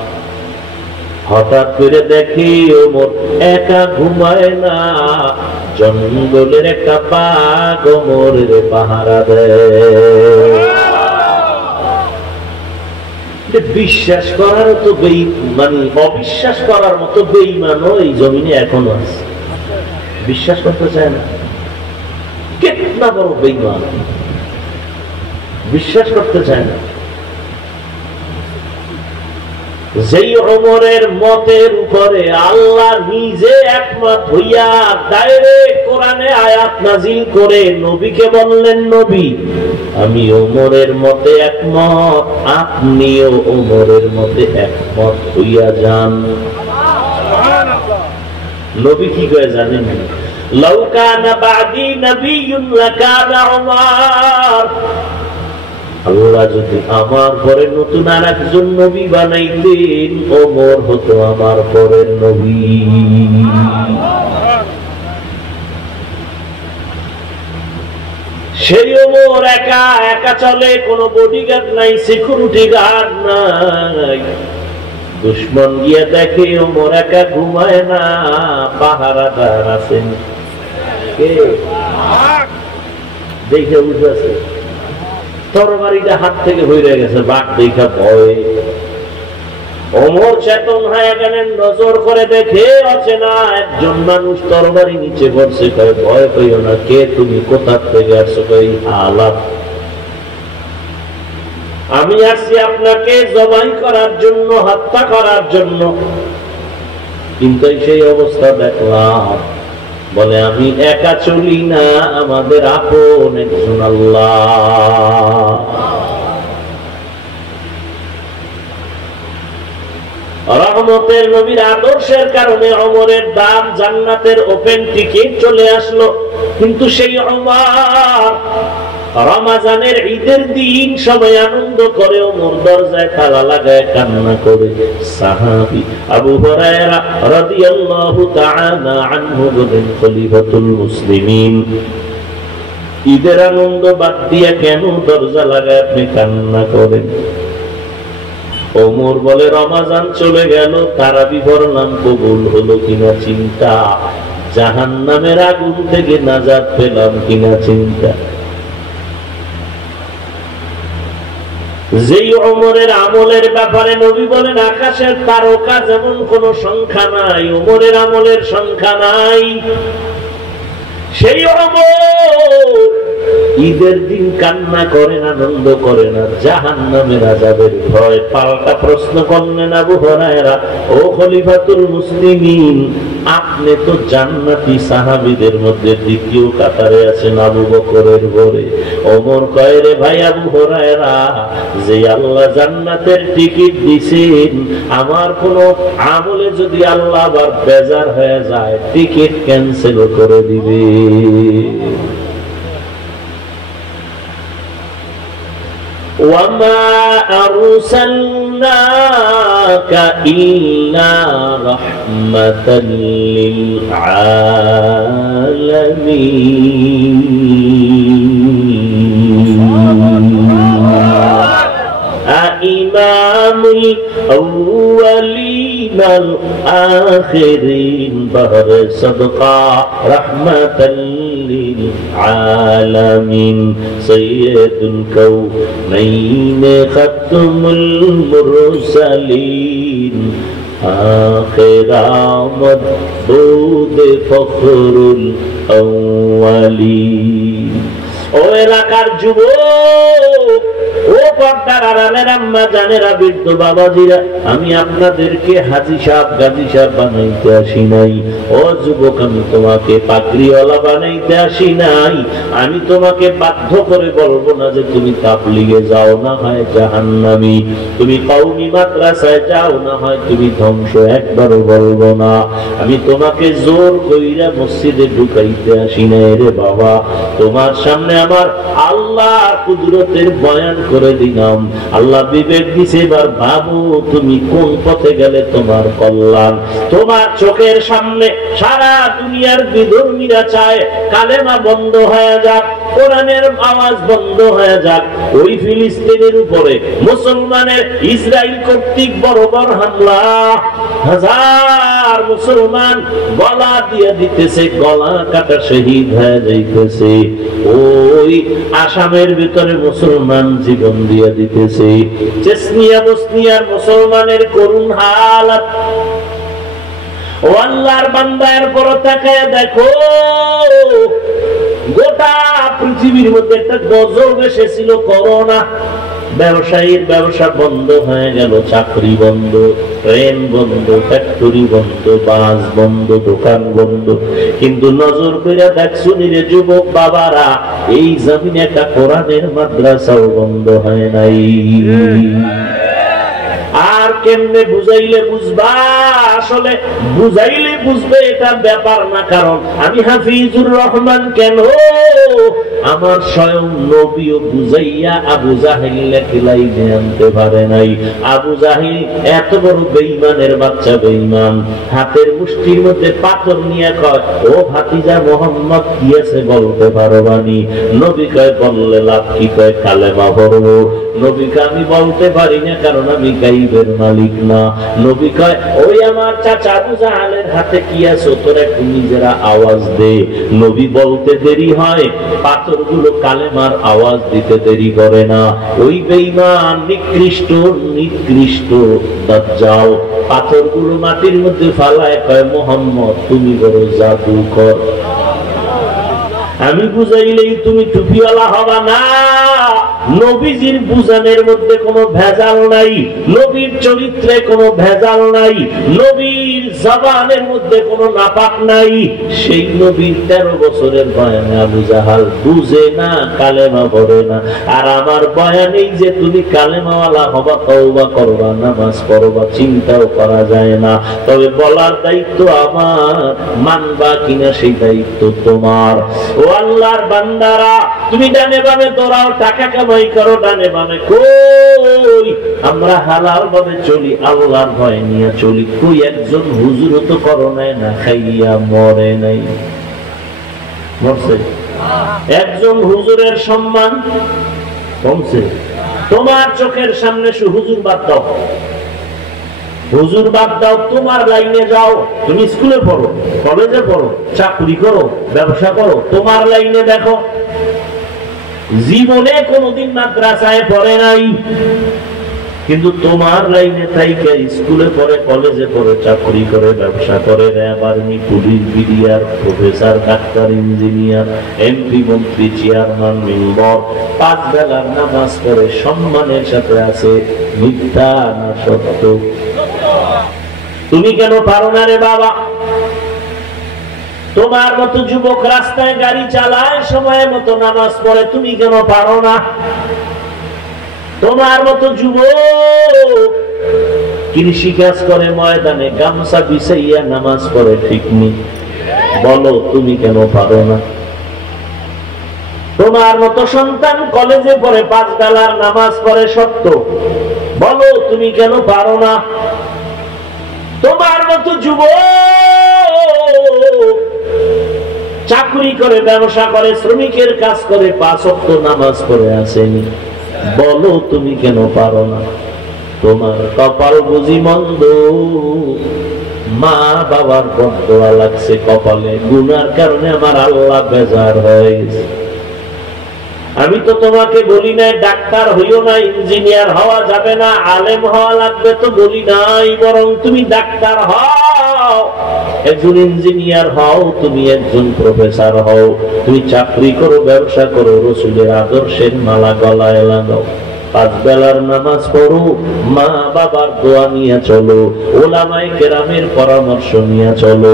হঠাৎ করে দেখি ওমর একা ঘুমায় না, জঙ্গলের একটা বাঘ ওমরের পাহারা দেয়। বিশ্বাস করার তো মানে অবিশ্বাস করার মতো বেঈমানও এই জমিনে এখনো আছে, বিশ্বাস করতে চায় না। কেতনা বড় বেঈমান! বিশ্বাস করতে চায় না। যেই ওমরের মতের উপরে আল্লাহ নিজে একমত হইয়া ডাইরেক্ট কোরআনে আয়াত নাজিল করে নবীকে বললেন, নবী আমি ওমরের মতে একমত, আপনিও ওমরের মতে একমত হইয়া যান। নবী কি কয় জানেন? লাউ কানা বাদি নবিয়্যুন লাকানা উমর, আল্লাহ যদি আমার পরে নতুন আর একজন নবী বানাইতেন, ওমর হতো আমার পরের নবী। সেই ওমর একা একা চলে, কোন বডিগার্ড নাই, সিকিউরিটি গার্ড নাই। দুশ্মন গিয়া দেখে ওমর একা ঘুমায় না, পাহারাদার আছেন। কে দেখে উঠেছে, তরবারিটা হাত থেকে হয়ে গেছে, বাঘ দেখা ভয়। ওমর চেতন হয়ে গেলেন, নজর করে দেখে অচেনা একজন মানুষ তরবারি নিচে পড়ছে। কয় ভয় পেও না, কে তুমি, কোথা থেকে আসছো? কই আলাপ, আমি আসছি আপনাকে জবাই করার জন্য, হত্যা করার জন্য। কিন্তু সেই অবস্থা দেখলাম। বলে আমি একা চলি না, আমাদের আপন একজন আল্লাহ। রহমতের নবীর আদর্শের কারণে ওমরের দাম জান্নাতের ওপেন টিকিট চলে আসলো। কিন্তু সেই ওমর রমজানের ঈদের দিন সবাই আনন্দ করে, ওমর দরজায় তালা লাগায় কান্না করে। সাহাবী আবু হুরায়রা রাদিয়াল্লাহু তাআলা আনহু বলেন, খলিফাতুল মুসলিমিন ঈদের আনন্দ বাদ দিয়ে কেন দরজা লাগায় আপনি কান্না করেন? ওমর বলে, রমজান চলে গেল, তারাবি পড়লাম, কবুল হলো কিনা চিন্তা, জাহান্নামের আগুন থেকে নাজাত পেলাম কিনা চিন্তা। যেই ওমরের আমলের ব্যাপারে নবী বলেন, আকাশের তারকা যেমন কোন সংখ্যা নাই, ওমরের আমলের সংখ্যা নাই। সেই ওমর ঈদের দিন কান্না করেন, আনন্দ করে না, জাহান্নামের আযাবের ভয়। পাল্টা প্রশ্ন করলেন আবু হুরায়রা, ও খলিফাতুল মুসলিমিন, আপনি তো জান্নাতি সাহাবীদের মধ্যে দ্বিতীয় কাতারে আছেন, আবু বকরের ঘরে। ওমর কয়, রে ভাই আবু হুরায়রা, যে আল্লাহ জান্নাতের টিকিট দিছেন, আমার কোন আমলে যদি আল্লাহ আবার বেজার হয়ে যায়, টিকিট ক্যান্সেল করে দিবে। وما أرسلناك إلا رحمة للعالمين إمام الأولين الآخرين بهر صدقة رحمة للعالمين سيد الكونين ختم المرسلين آخر آمد بود فخر الأولين ও এলাকার যুবক, ও পর্দার আড়ালের আম্মা জানেরা, বৃদ্ধ বাবাজিরা, আমি আপনাদেরকে হাজী সাহেব গাজী সাহেব বানাইতে আসি নাই। ও যুবক, আমি তোমাকে পাগড়িওয়ালা বানাইতে আসি নাই। আমি তোমাকে বাধ্য করে বলবো না যে তুমি তাবলীগে যাও, না হয় জাহান্নামী, তুমি কওমি মাদ্রাসায় যাও, না হয় তুমি ধ্বংস, একবারও বলবো না। আমি তোমাকে জোর কইরা মসজিদে ঢুকাইতে আসি নাই রে বাবা। তোমার সামনে আমার আল্লাহ কুদরতের বয়ান করে দিলাম। আল্লাহ বিবেক দিছে, এবার ভাবো তুমি কোন পথে গেলে তোমার কল্যাণ। তোমার চোখের সামনে সারা দুনিয়ার বিধর্মীরা চায় কালেমা বন্ধ হয়ে যাক, কোরআনের আওয়াজ বন্ধ হয়ে যাক। ওই ফিলিস্তিনের উপরে মুসলমানের ইসরায়েল কর্তৃক বরাবর হামলা, হাজার মুসলমান গলা দিয়ে দিতেছে, গলা কাটা শহীদ হয়ে যাইতেছে। ওই আসামের ভিতরে মুসলমান জীবন দিয়ে দিতেছে। চেচনিয়া বসনিয়ার মুসলমানের করুণ হালাত। ও আল্লাহর বান্দা, এর পর তাকায় দেখো গোটা পৃথিবীর মধ্যে একটা গজব এসেছিল, করোনা। ব্যবসায়ীর ব্যবসা বন্ধ হয়ে গেল, চাকরি বন্ধ, ট্রেন বন্ধ, ফ্যাক্টরি বন্ধ, বাস বন্ধ, দোকান বন্ধ। কিন্তু নজর করে দেখছো নিরে যুবক বাবারা, এই জমিনে একটা কোরআনের মাদ্রাসাও বন্ধ হয় নাই। আর কেমনে বুঝাইলে বুঝবা? আসলে বুঝাইলে বুঝবে এটা ব্যাপার না, কারণ আমি হাফিজুর রহমান কেন, আমার স্বয়ং নবীও বুঝাইয়া আবু জাহিল খেলাই আনতে পারে নাই। আবু জাহিল এত বড় বেঈমানের বাচ্চা, বেঈমান, হাতের মুষ্টির মধ্যে পাথর নিয়ে কয়, ও ভাতিজা মোহাম্মদ কি আছে বলতে পারো বানি? নবী কয়, বললে লাভ কি? কয়, কালেমা পড়বো। নবীকে আমি বলতে পারি না, কারণ আমি গাইবের মালিক না। নবী কয়, ওই আমার চাচা আবু জাহেলের হাতে কি আছে তোরা একটু নিজেরা আওয়াজ দে। নবী বলতে দেরি হয়, পাথরগুলো কালেমার আওয়াজ দিতে দেরি করে না। ওই বেঈমান নিকৃষ্ট নিকৃষ্ট দাজ্জাল পাথরগুলো মাটির মধ্যে ফালায়, কয়, মোহাম্মদ তুমি বড় জাদুকর, আমি বুঝাইলেই তুমি টুপিওয়ালা হবা না। নবীজির বুঝানোর মধ্যে কোনো ভেজাল নাই, নবীর চরিত্রে কোনো ভেজাল নাই, নবীর জবানের মধ্যে কোনো নাপাক নাই। সেই নবীর 13 বছরের বয়ানে আবু জাহাল বুঝে না, কালেমা পড়ে না। আর আমার বয়ানেই যে তুমি কালেমাওয়ালা হবা, তওবা করবা, নামাজ পড়বা, চিন্তাও করা যায় না। তবে বলার দায়িত্ব আমার, মানবা কিনা সেই দায়িত্ব তোমার। ও আল্লাহর বান্দারা, তুমি ডানে বামে দৌড়াও, টাকা কামাই করো, ডানে বামে কই আমরা হালাল ভাবে চলি, আল্লাহর ভয় নিয়ে চলি। কই একজন হুজুর তো করোনায় না খাইয়া মরে নাই, মরছে? একজন হুজুরের সম্মান কমছে? তোমার চোখের সামনে হুজুর বাদ দাও, হুজুর বাদ দাও, তোমার লাইনে যাও। তুমি স্কুলে পড়ো, কলেজে পড়ো, চাকরি করো, ব্যবসা করো, তোমার লাইনে দেখো। জীবনে কোনোদিন মাদ্রাসায় পড়ে নাই, কিন্তু তোমার লাইনে থাইকে স্কুলে পড়ে, কলেজে পড়ে, চাকরি করে, ব্যবসা করে, RAB, army, police, BDR, professor, doctor, engineer, MP, মন্ত্রী, চেয়ারম্যান, মেম্বার, 5 বেলার নামাজ পড়ে, সম্মানের সাথে আছে। মিথ্যা না সত্য? তুমি কেন পারো না রে বাবা? তোমার মতো যুবক রাস্তায় গাড়ি চালায়, সময় মতো নামাজ পড়ে, তুমি কেন পারো না? তোমার মতো যুবক কৃষি কাজ করে, ময়দানে গামছা বিছাইয়া নামাজ পড়ে, ঠিক নেই? বলো তুমি কেন পারো না? তোমার মতো সন্তান কলেজে পড়ে, 5 বেলার নামাজ পড়ে, সত্য? বলো তুমি কেন পারো না? তোমার মতো যুবক চাকরি করে, ব্যবসা করে, শ্রমিকের কাজ করে, 5 ওয়াক্ত নামাজ পড়ে আসেনি, বলো তুমি কেন পারো না? তোমার কপাল বুঝি মন্দ, মা বাবার বদদোয়া লাগছে কপালে, গুনার কারণে আমার আল্লাহ বেজার হয়েছে। আমি তো তোমাকে বলি নাই ডাক্তার হইও না, ইঞ্জিনিয়ার হওয়া যাবে না, আলেম হওয়া লাগবে তো বলি নাই, বরং তুমি ডাক্তার হও, একজন ইঞ্জিনিয়ার হও, তুমি একজন প্রফেসর হও, তুমি চাকরি করো, ব্যবসা করো, রসুলের আদর্শের মালা গলায় লাগাও, 5 বেলার নামাজ পড়ো, মা বাবার দোয়া নিয়ে চলো, ওলামায়ে কেরামের পরামর্শ নিয়ে চলো,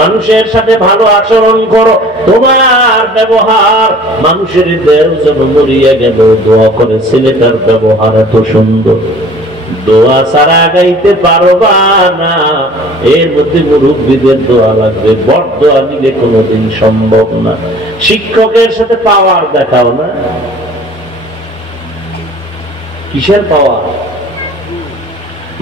মানুষের সাথে ভালো আচরণ করো। তোমার ব্যবহার মানুষের দেহ যেন মরিয়া গেল, দোয়া করে ছেলেটার ব্যবহার এত সুন্দর, দোয়া ছাড়া গাইতে পারবা না। এর মধ্যে মুরব্বীদের দোয়া লাগবে, বড় দোয়া নিলে কোনোদিন সম্ভব না। শিক্ষকের সাথে পাওয়ার দেখাও না, কিসের পাওয়ার?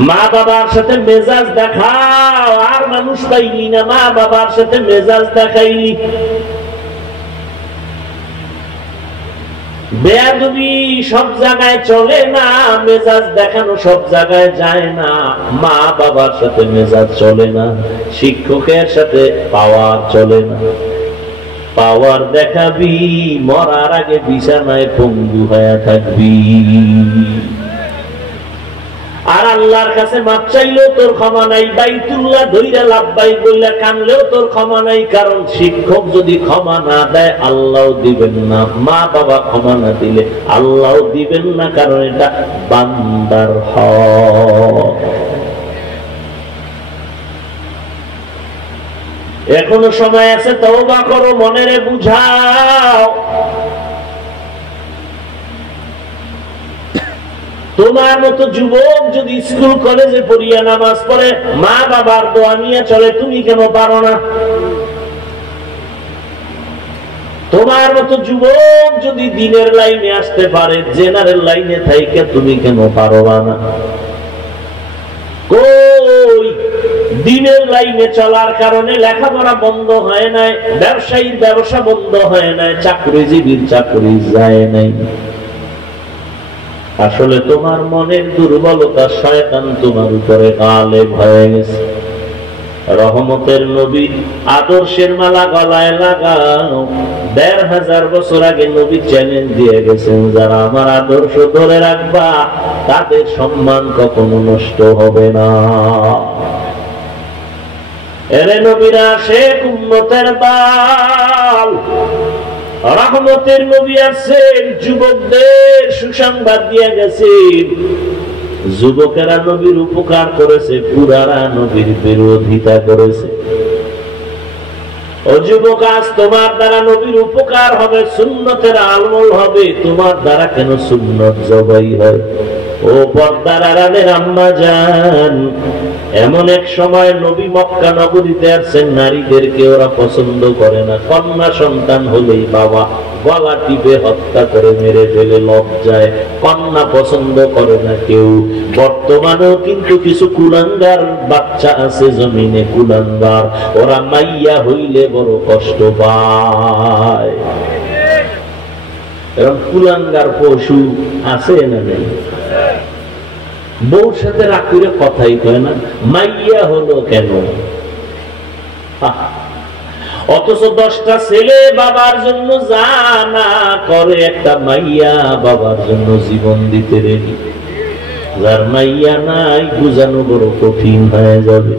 মা বাবার সাথে মেজাজ দেখাও, আর মানুষ পাইলি না, মা বাবার সাথে মেজাজ দেখাইলি। বেয়াদবি সব জায়গায় চলে না, মেজাজ দেখানো সব জায়গায় যায় না, মা বাবার সাথে মেজাজ চলে না, শিক্ষকের সাথে পাওয়ার চলে না। পাওয়ার দেখাবি, মরার আগে বিছানায় পঙ্গু হয়ে থাকবি। আর আল্লাহর কাছে মাপ চাইলেও তোর ক্ষমা নাই, বাইতুল্লাহ ধইরা লাব্বাইক বইলা কানলেও তোর ক্ষমা নাই। কারণ শিক্ষক যদি ক্ষমা না দেয় আল্লাহও দিবেন না, মা বাবা ক্ষমা না দিলে আল্লাহও দিবেন না, কারণ এটা বান্দার হক। এখনো সময় আছে, তওবা করো, মনেরে বুঝাও। তোমার মতো যুবক যদি স্কুল কলেজে পড়িয়া নামাজ পড়ে, মা বাবার দোয়া নিয়ে চলে, তুমি কেন পারো না? তোমার মতো যুবক যদি দিনের লাইনে আসতে পারে, জেনারেল লাইনে থাইকে তুমি কেন পারবা না? কই দিনের লাইনে চলার কারণে লেখাপড়া বন্ধ হয় নাই, ব্যবসায়ীর ব্যবসা বন্ধ হয় নাই, চাকরিজীবীর চাকরি যায় নাই। আসলে তোমার মনের দুর্বলতা, শয়তান তোমার উপরে গালেব হয়ে গেছে। রহমতের নবী আদর্শের মালা গলায় লাগাও। ১৫০০ বছর আগে নবী চ্যালেঞ্জ দিয়ে গেছেন, যারা আমার আদর্শ ধরে রাখবা তাদের সম্মান কখনো নষ্ট হবে না। এরে নবীরা শেখ উম্মতের দল, রহমতের নবী আছেন, যুবকদের সুসংবাদ দিয়ে গেছেন। যুবকেরা নবীর উপকার করেছে, বুড়ারা নবীর বিরোধিতা করেছে। ও যুবক, আজ তোমার দ্বারা নবীর উপকার হবে, সুন্নতের আমল হবে, তোমার দ্বারা কেন সুন্নত জবাই হয়? ও পর্দার আড়ালের আম্মা জান, এমন এক সময় নবী মক্কা নগরীতে আসছেন, নারীদেরকে ওরা পছন্দ করে না। কন্যা সন্তান হলেই বাবা গলা টিপে হত্যা করে মেরে ফেলে লজ্জায়, কন্যা পছন্দ করে না কেউ। বর্তমানেও কিন্তু কিছু কুলাঙ্গার বাচ্চা আছে জমিনে, কুলাঙ্গার, ওরা মাইয়া হইলে বড় কষ্ট পায়। এরকম কুলাঙ্গার পশু আছে না নেই? বউর সাথে রাগ করে কথাই কয় না, মাইয়া হলো কেন? অথচ 10টা ছেলে বাবার জন্য জানা করে, একটা মাইয়া বাবার জন্য জীবন দিতে রেডি। যার মাইয়া নাই বুঝানো বড় কঠিন হয়ে যাবে।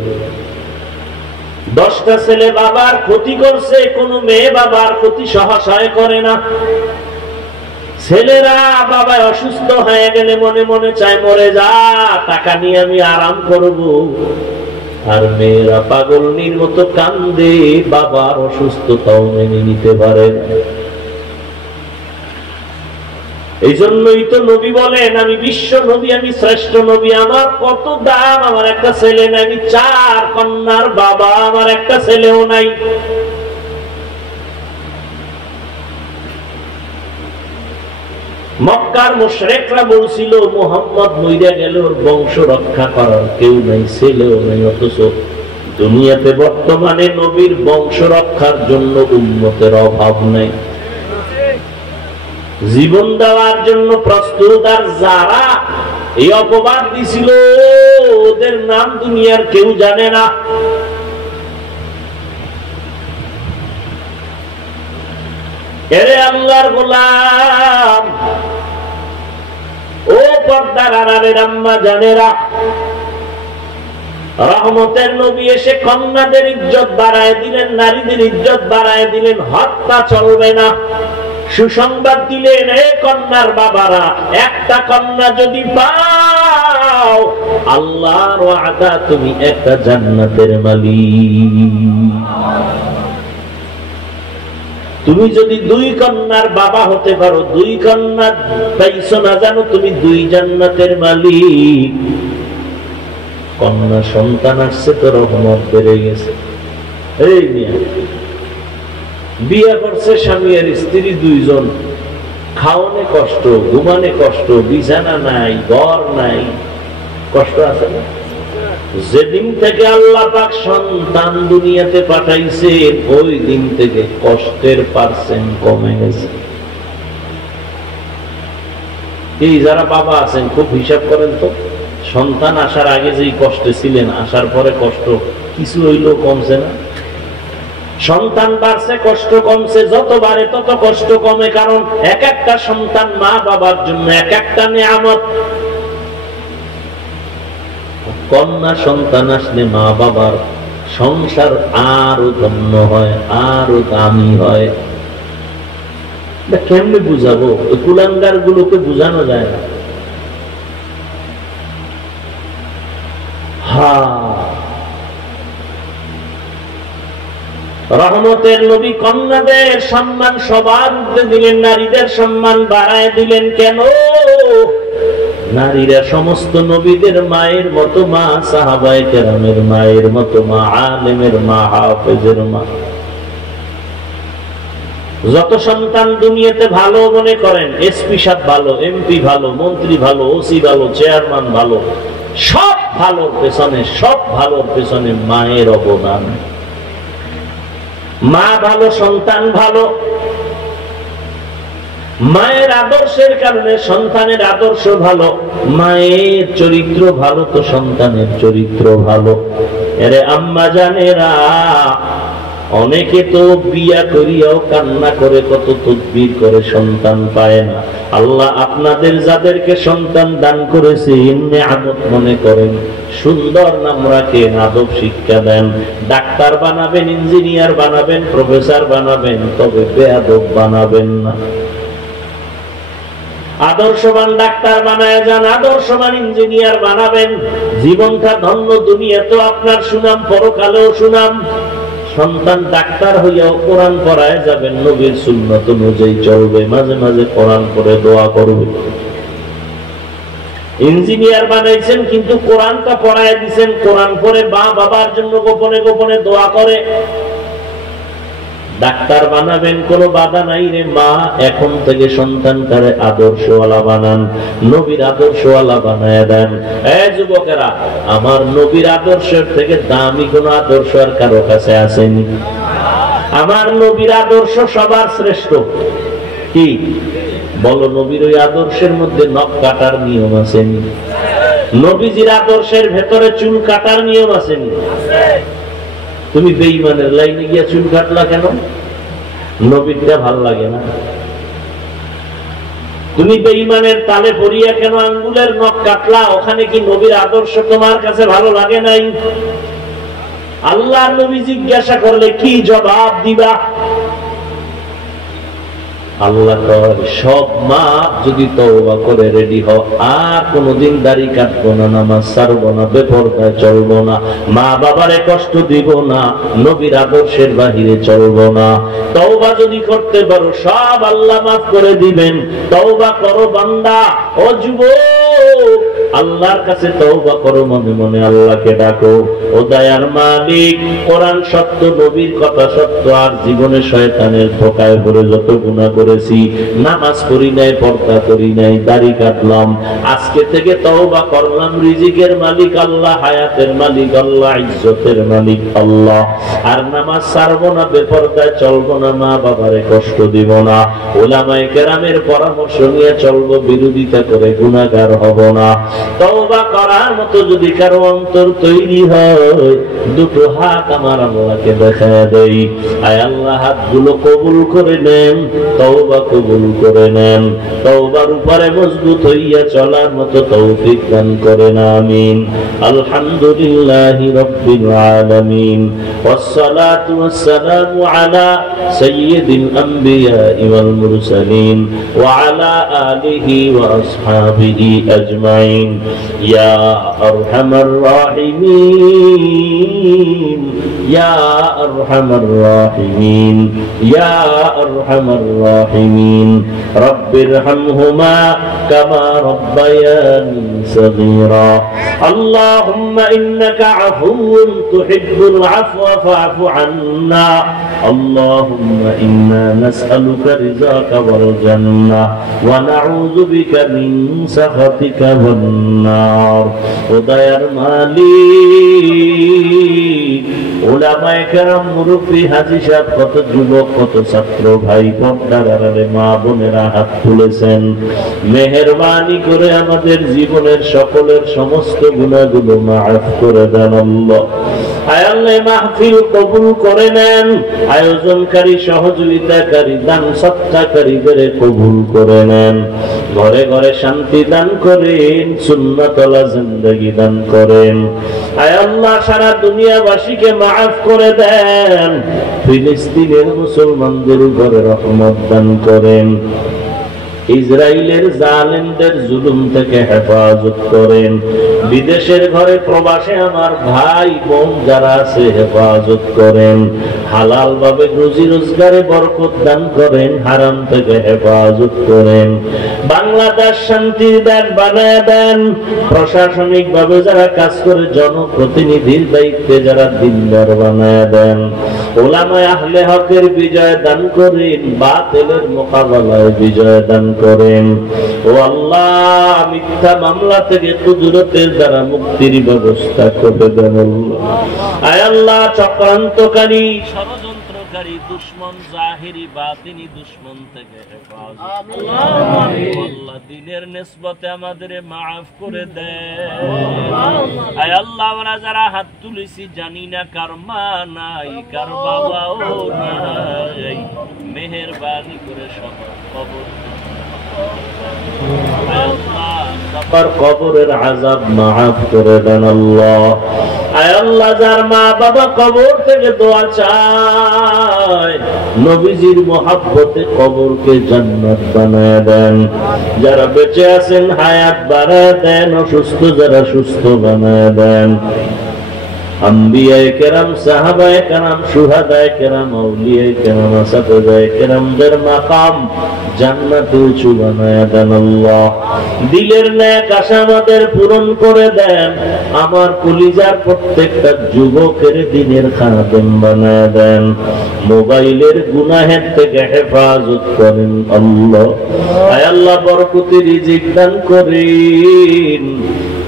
10টা ছেলে বাবার ক্ষতি করছে, কোন মেয়ে বাবার ক্ষতি সহসায় করে না। ছেলেরা বাবা অসুস্থ হয়ে গেলে মনে মনে চায় মরে যা, টাকা নিয়ে আমি আরাম করব। আর মেয়েরা পাগলনির মতো কান্দে, বাবার অসুস্থতাও মেনে নিতে পারে না। এই জন্যই তো নবী বলেন, আমি বিশ্ব নবী, আমি শ্রেষ্ঠ নবী, আমার কত দাম, আমার একটা ছেলে নাই, আমি 4 কন্যার বাবা, আমার একটা ছেলেও নাই। মক্কার মুশরিকরা বলছিল, মুহাম্মদ মইরা গেলে ওর বংশ রক্ষা করার কেউ নাই, ছেলেও নাই। অথচ দুনিয়াতে বর্তমানে নবীর বংশ রক্ষার জন্য উম্মতের অভাব নাই, জীবন দেওয়ার জন্য প্রস্তুত। আর যারা এই অপবাদ দিছিল, ওদের নাম দুনিয়ার কেউ জানে না। এরে আল্লাহর গোলাম, ও পর্দার আড়ালের আম্মা জানেরা, রহমতের নবী এসে কন্যাদের ইজ্জত বাড়ায় দিলেন, নারীদের ইজ্জত বাড়ায় দিলেন। হত্যা চলবে না, সুসংবাদ দিলেন, এ কন্যার বাবারা, একটা কন্যা যদি পাও, আল্লাহর ওয়াদা, তুমি একটা জান্নাতের মালিক। তুমি যদি 2 কন্যার বাবা হতে পারো, 2 কন্যা পাইছো না জানো, তুমি 2 জান্নাতের মালিক। কন্যা সন্তান আসছে তো রহমত বেড়ে গেছে। এই বিয়ে করছে স্বামী আর স্ত্রী 2 জন, খাওয়ানে কষ্ট, ঘুমানে কষ্ট, বিছানা নাই, ঘর নাই, কষ্ট আছে না? যেদিন থেকে আল্লাহ পাক সন্তান দুনিয়াতে পাঠাইছে, ওই দিন থেকে কষ্টের পার্সেন্ট কমে গেছে। এই যারা বাবা আছেন খুব হিসাব করেন তো, সন্তান আসার আগে যেই কষ্টে ছিলেন, আসার পরে কষ্ট কিছু হইলেও কমছে না? সন্তান বাড়ছে, কষ্ট কমছে, যত বাড়ে তত কষ্ট কমে। কারণ এক একটা সন্তান মা বাবার জন্য এক একটা নিয়ামত। কন্যা সন্তান আসলে মা বাবার সংসার আরো ধন্য হয়, আরো দামি হয়। কেমনে বুঝাবো? ওই কুলাঙ্গার গুলোকে বুঝানো যায় না। রহমতের নবী কন্যাদের সম্মান সবার উঠে দিলেন, নারীদের সম্মান বাড়ায় দিলেন। কেন? নারীরা সমস্ত নবীদের মায়ের মতো মা, সাহাবায়ে কেরামের মায়ের মতো মা, আলেমের মা, হাফেজের মা। যত সন্তান দুনিয়াতে ভালো মনে করেন, এসপি সাহেব ভালো, এমপি ভালো, মন্ত্রী ভালো, ওসি ভালো, চেয়ারম্যান ভালো, সব ভালোর পেছনে, সব ভালোর পেছনে মায়ের অবদান। মা ভালো, সন্তান ভালো। মায়ের আদর্শের কারণে সন্তানের আদর্শ ভালো। মায়ের চরিত্র ভালো তো সন্তানের চরিত্র ভালো। এরে আম্মা জানেরা, অনেকে তো বিয়া করিয়াও কান্না করে, কত তদবির করে, সন্তান পায় না। আল্লাহ আপনাদের যাদেরকে সন্তান দান করেছেন নিয়ামত মনে করেন, সুন্দর নাম রাখেন, আদব শিক্ষা দেন। ডাক্তার বানাবেন, ইঞ্জিনিয়ার বানাবেন, প্রফেসর বানাবেন, তবে বেয়াদব বানাবেন না। আদর্শবান ডাক্তার বানায় যান, আদর্শবান ইঞ্জিনিয়ার বানাবেন। জীবনটা ধন্য, দুনিয়া তো আপনার সুনাম, পরকালেও সুনাম। সন্তান ডাক্তার হইয়াও কোরআন পড়ায় যাবেন, নবীর সুন্নত অনুযায়ী চলবে, মাঝে মাঝে কোরআন পড়ে দোয়া করবে। ইঞ্জিনিয়ার বানাইছেন কিন্তু কোরআনটা পড়ায় দিচ্ছেন, কোরআন পড়ে মা বাবার জন্য গোপনে গোপনে দোয়া করে। ডাক্তার বানাবেন, কোনো বাধা নাই রে মা। এখন থেকে সন্তানটারে আদর্শওয়ালা বানান, নবীর আদর্শওয়ালা বানায় দেন। যুবকেরা, আমার নবীর আদর্শের থেকে দামি কোন আদর্শ আর কারো কাছে আসেনি। আমার নবীর আদর্শ সবার শ্রেষ্ঠ। কি বলো? নবীর ওই আদর্শের মধ্যে নখ কাটার নিয়ম আসেনি? নবীজির আদর্শের ভেতরে চুল কাটার নিয়ম আসেনি? তুমি বেঈমানের লাইনে গিয়া চুল কাটলা কেন? নবীরটা ভাল লাগে না? তুমি বেঈমানের তালে পড়িয়া কেন আঙ্গুলের নখ কাটলা? ওখানে কি নবীর আদর্শ তোমার কাছে ভালো লাগে নাই? আল্লাহর নবী জিজ্ঞাসা করলে কি জবাব দিবা? আল্লাহ সব মা যদি তওবা করে রেডি হও, আর কোনদিন দাড়ি কাটবো না, নামাজ ছাড়বো না, বেপরদায় চলবো না, মা বাবারে কষ্ট দিব না, নবীর আদর্শের বাহিরে চলবো না। তওবা যদি করতে পারো, সব আল্লাহ মাফ করে দিবেন। তওবা করো বান্দা। ও যুবক, আল্লাহর কাছে তওবা করো, মনে মনে আল্লাহকে ডাকো। ও দয়ার মালিক, কোরআন সত্য, নবীর কথা সত্য, আর জীবনে শয়তানের ধোঁকায় পড়ে যত গুনাহ করেছি, নামাজ পড়ি নাই, পর্দা করি নাই, দাড়ি কাটলাম, আজকে থেকে তওবা করলাম। রিজিকের মালিক আল্লাহ, হায়াতের মালিক আল্লাহ, ইজ্জতের মালিক আল্লাহ। আর নামাজ ছাড়বো না, বেপরদায় চলবো না, মা বাবারে কষ্ট দিব না, উলামায়ে কেরামের পরামর্শ নিয়ে চলবো, বিরোধিতা করে গুনাহগার হব না। তওবা করার মতো যদি কারো অন্তর তৈরি হয়, দুটো হাত আমার আল্লাহকে দেখায় দেই। আয় আল্লাহ, হাতগুলো কবুল করে নেন, তওবা কবুল করে নেন। তওবার উপরে মজবুত হইয়া চলার মতো তৌফিক দান করেন, আমিন। আলহামদুলিল্লাহি রাব্বিল আলামিন, ওয়াসসালাতু ওয়াসসালামু আলা সাইয়্যিদিল আমবিয়া ওয়াল মুরসালিন ওয়া আলা আলিহি ওয়া আসহাবিহি আজমাইন। ইয়া আরহামার রাহিমিন, ইয়া আরহামার রাহিমিন, ইয়া আরহামার রাহিমিন। রব্বিরহামহুমা কামা রব্বায়ানি সগীরা। আল্লাহুম্মা ইন্নাকা আফুউন তুহিব্বুল আফওয়া ফা'ফু আন্না। আল্লাহুম্মা ইন্না নাসআলুকা রিযাকা ওয়াল জান্নাহ ওয়া নাউযু বিকা মিন সাখাতিকা ওয়ান নার। ও দয়ার মালিক, উলামায়ে কেরাম, মুরব্বী, হাজী সাহেব, কত যুবক, কত ছাত্র ভাই, পর্দার আড়ালে মা বোনেরা হাত তুলেছেন। মেহেরবানি করে আমাদের জীবনের সকলের সমস্ত গুনাহগুলো মাফ করে দেন আল্লাহ। আয় আল্লাহ, মাহফিল কবুল করে নেন। আয়োজনকারী, সহযোগিতাকারী, দান সৎকারীদের কবুল করে নেন। ঘরে ঘরে শান্তি দান করেন, সুন্নাতওয়ালা জিন্দেগি দান করেন। আয় আল্লাহ সারা দুনিয়াবাসীকে মাফ করে দেন, ফিলিস্তিনের মুসলমানদের উপরে রহমত দান করেন, ইসরায়েলের জালেমদের জুলুম থেকে হেফাজত করেন, বিদেশের ঘরে প্রবাসে আমার ভাই বোন যারা আছে হেফাজত করেন, হালাল ভাবে রুজি রোজগারে বরকত দান করেন, হারাম থেকে হেফাজত করেন। বাংলাদেশ শান্তির দেশ বানায় দেন, প্রশাসনিক ভাবে যারা কাজ করে জনপ্রতিনিধির দায়িত্বে যারা দিনদার বানায় দেন, উলামায়ে আহলে হকের বিজয় দান করেন, বাতিলের মোকাবেলায় বিজয় দান করেন। ও আল্লাহ মিথ্যা মামলা থেকে কুদরতের দ্বারা মুক্তির ব্যবস্থা করে দেন। আয় আল্লাহ চক্রান্তকারী ষড়যন্ত্রকারী দুশমন জাহিরি বাতিনি দুশমন থেকে হেফাজত আল্লাহ দিনের নিসবতে আমাদের মাফ করে দেন। আয় আল্লাহ আমরা যারা হাত তুলেছি জানি না কার মা নাই কার বাবাও নাই, মেহেরবানি করে সবার কবর কবরের আযাব মাফ করে দেন আল্লাহ। আয় আল্লাহ যার মা বাবা কবর থেকে দোয়া চায়, নবীজির মহব্বতে কবরকে জান্নাত বানায় দেন। যারা বেঁচে আছেন হায়াত বাড়ায় দেন, অসুস্থ যারা সুস্থ বানায় দেন। আম্বিয়ায়ে কেরাম, সাহাবায়ে কেরাম, শুহাদায়ে কেরাম, আউলিয়ায়ে কেরাম, আসাতিজায়ে কেরামদের মাকাম জান্নাতে উঁচু বানায়া দেন আল্লাহ। দিলের নেক আশা আমাদের পূরণ করে দেন। আমার কলিজার প্রত্যেকটা যুবকের দিনের খাদেম বানায়া দেন। মোবাইলের গুনাহের থেকে হেফাজত করেন আল্লাহ। আয় আল্লাহ বরকতি রিজিক দান করেন।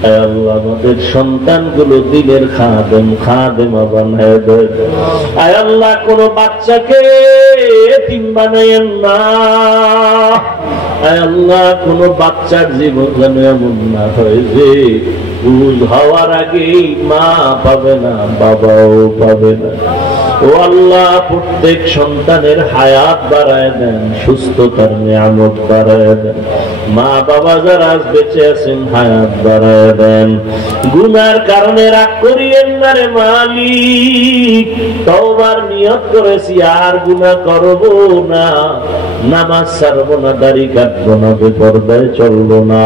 আয় আল্লাহ আমাদের সন্তানগুলো দিনের খাদেমা বানায় দেন। আয় আল্লাহ কোন বাচ্চাকে এতিম বানায়েন না। আয় আল্লাহ কোন বাচ্চার জীবন যেন এমন না হয় যে ভুল হওয়ার আগেই মা পাবে না, বাবাও পাবে না। ও আল্লাহ প্রত্যেক সন্তানের হায়াত বাড়ায় দেন, সুস্থতার নিয়ামত বাড়ায় দেন। মা বাবা যারা আজ বেঁচে আছেন হায়াত বাড়ায় দেন। গুনার কারণে রাগ করিয়েন না রে মালিক, তওবার নিয়ত করেছি আর গুনাহ করব না, নামাজ ছাড়বো না, দাড়ি কাটবো না, বেপরদায় চলবো না,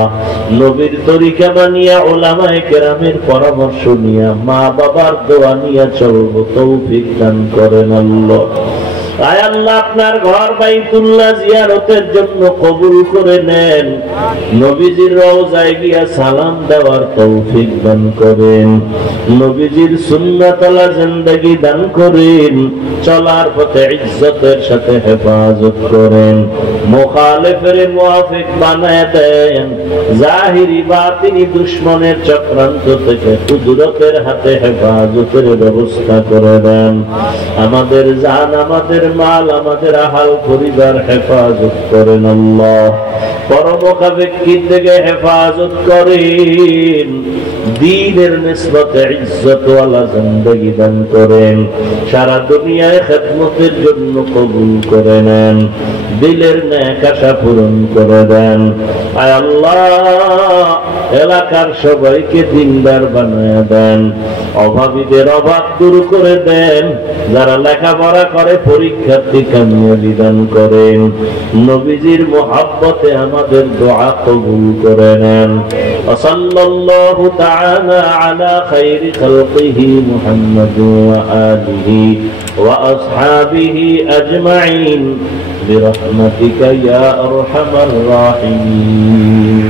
নবীর তরিকা মানিয়া উলামায়ে কেরামের পরামর্শ নিয়ে মা বাবার দোয়া নিয়ে চলবো, তৌফিক দান করেন আল্লাহ। আয় আল্লাহ আপনার ঘর বাইতুল্লাহ জিয়ারতের জন্য কবুল করে নেন। নবীজির রওজায় গিয়া সালাম দেওয়ার তৌফিক দান করেন। নবীজির সুন্নাতওয়ালা জিন্দেগি দান করেন। চলার পথে ইজ্জতের সাথে হেফাজত করেন। মুখালিফের মুওয়াফিক বানায় দেন। জাহিরি বাতিনি দুশমনের চক্রান্ত থেকে কুদরতের হাতে হেফাজতের ব্যবস্থা করে দেন। আমাদের জান, আমাদের মাল, আমাদের আহাল পরিবার হেফাজত করেন আল্লাহ। পরমুখা ব্যক্তি থেকে হেফাজত করেন। দ্বীনের নিসবতে ইজ্জতওয়ালা জিন্দেগি দান করেন। সারা দুনিয়ায় খেদমতের জন্য কবুল করে নেন। দিলের নেক আশা পূরণ করে দেন। আয় আল্লাহ এলাকার সবাইকে দিনদার বানায় দেন। অভাবীদের অভাব দূর করে দেন। যারা লেখাপড়া করে পরীক্ষার্থী কামিয়াবি দান করেন। নবীজির মুহাব্বতে আমাদের দোয়া কবুল করে নেন। সাল্লাল্লাহু তাআলা আলা খায়রি খালকিহি মুহাম্মাদ ওয়া আলিহি ওয়া আসহাবিহি আজমাইন বিরহমাতিকা ইয়া আরহামার রাহিমিন।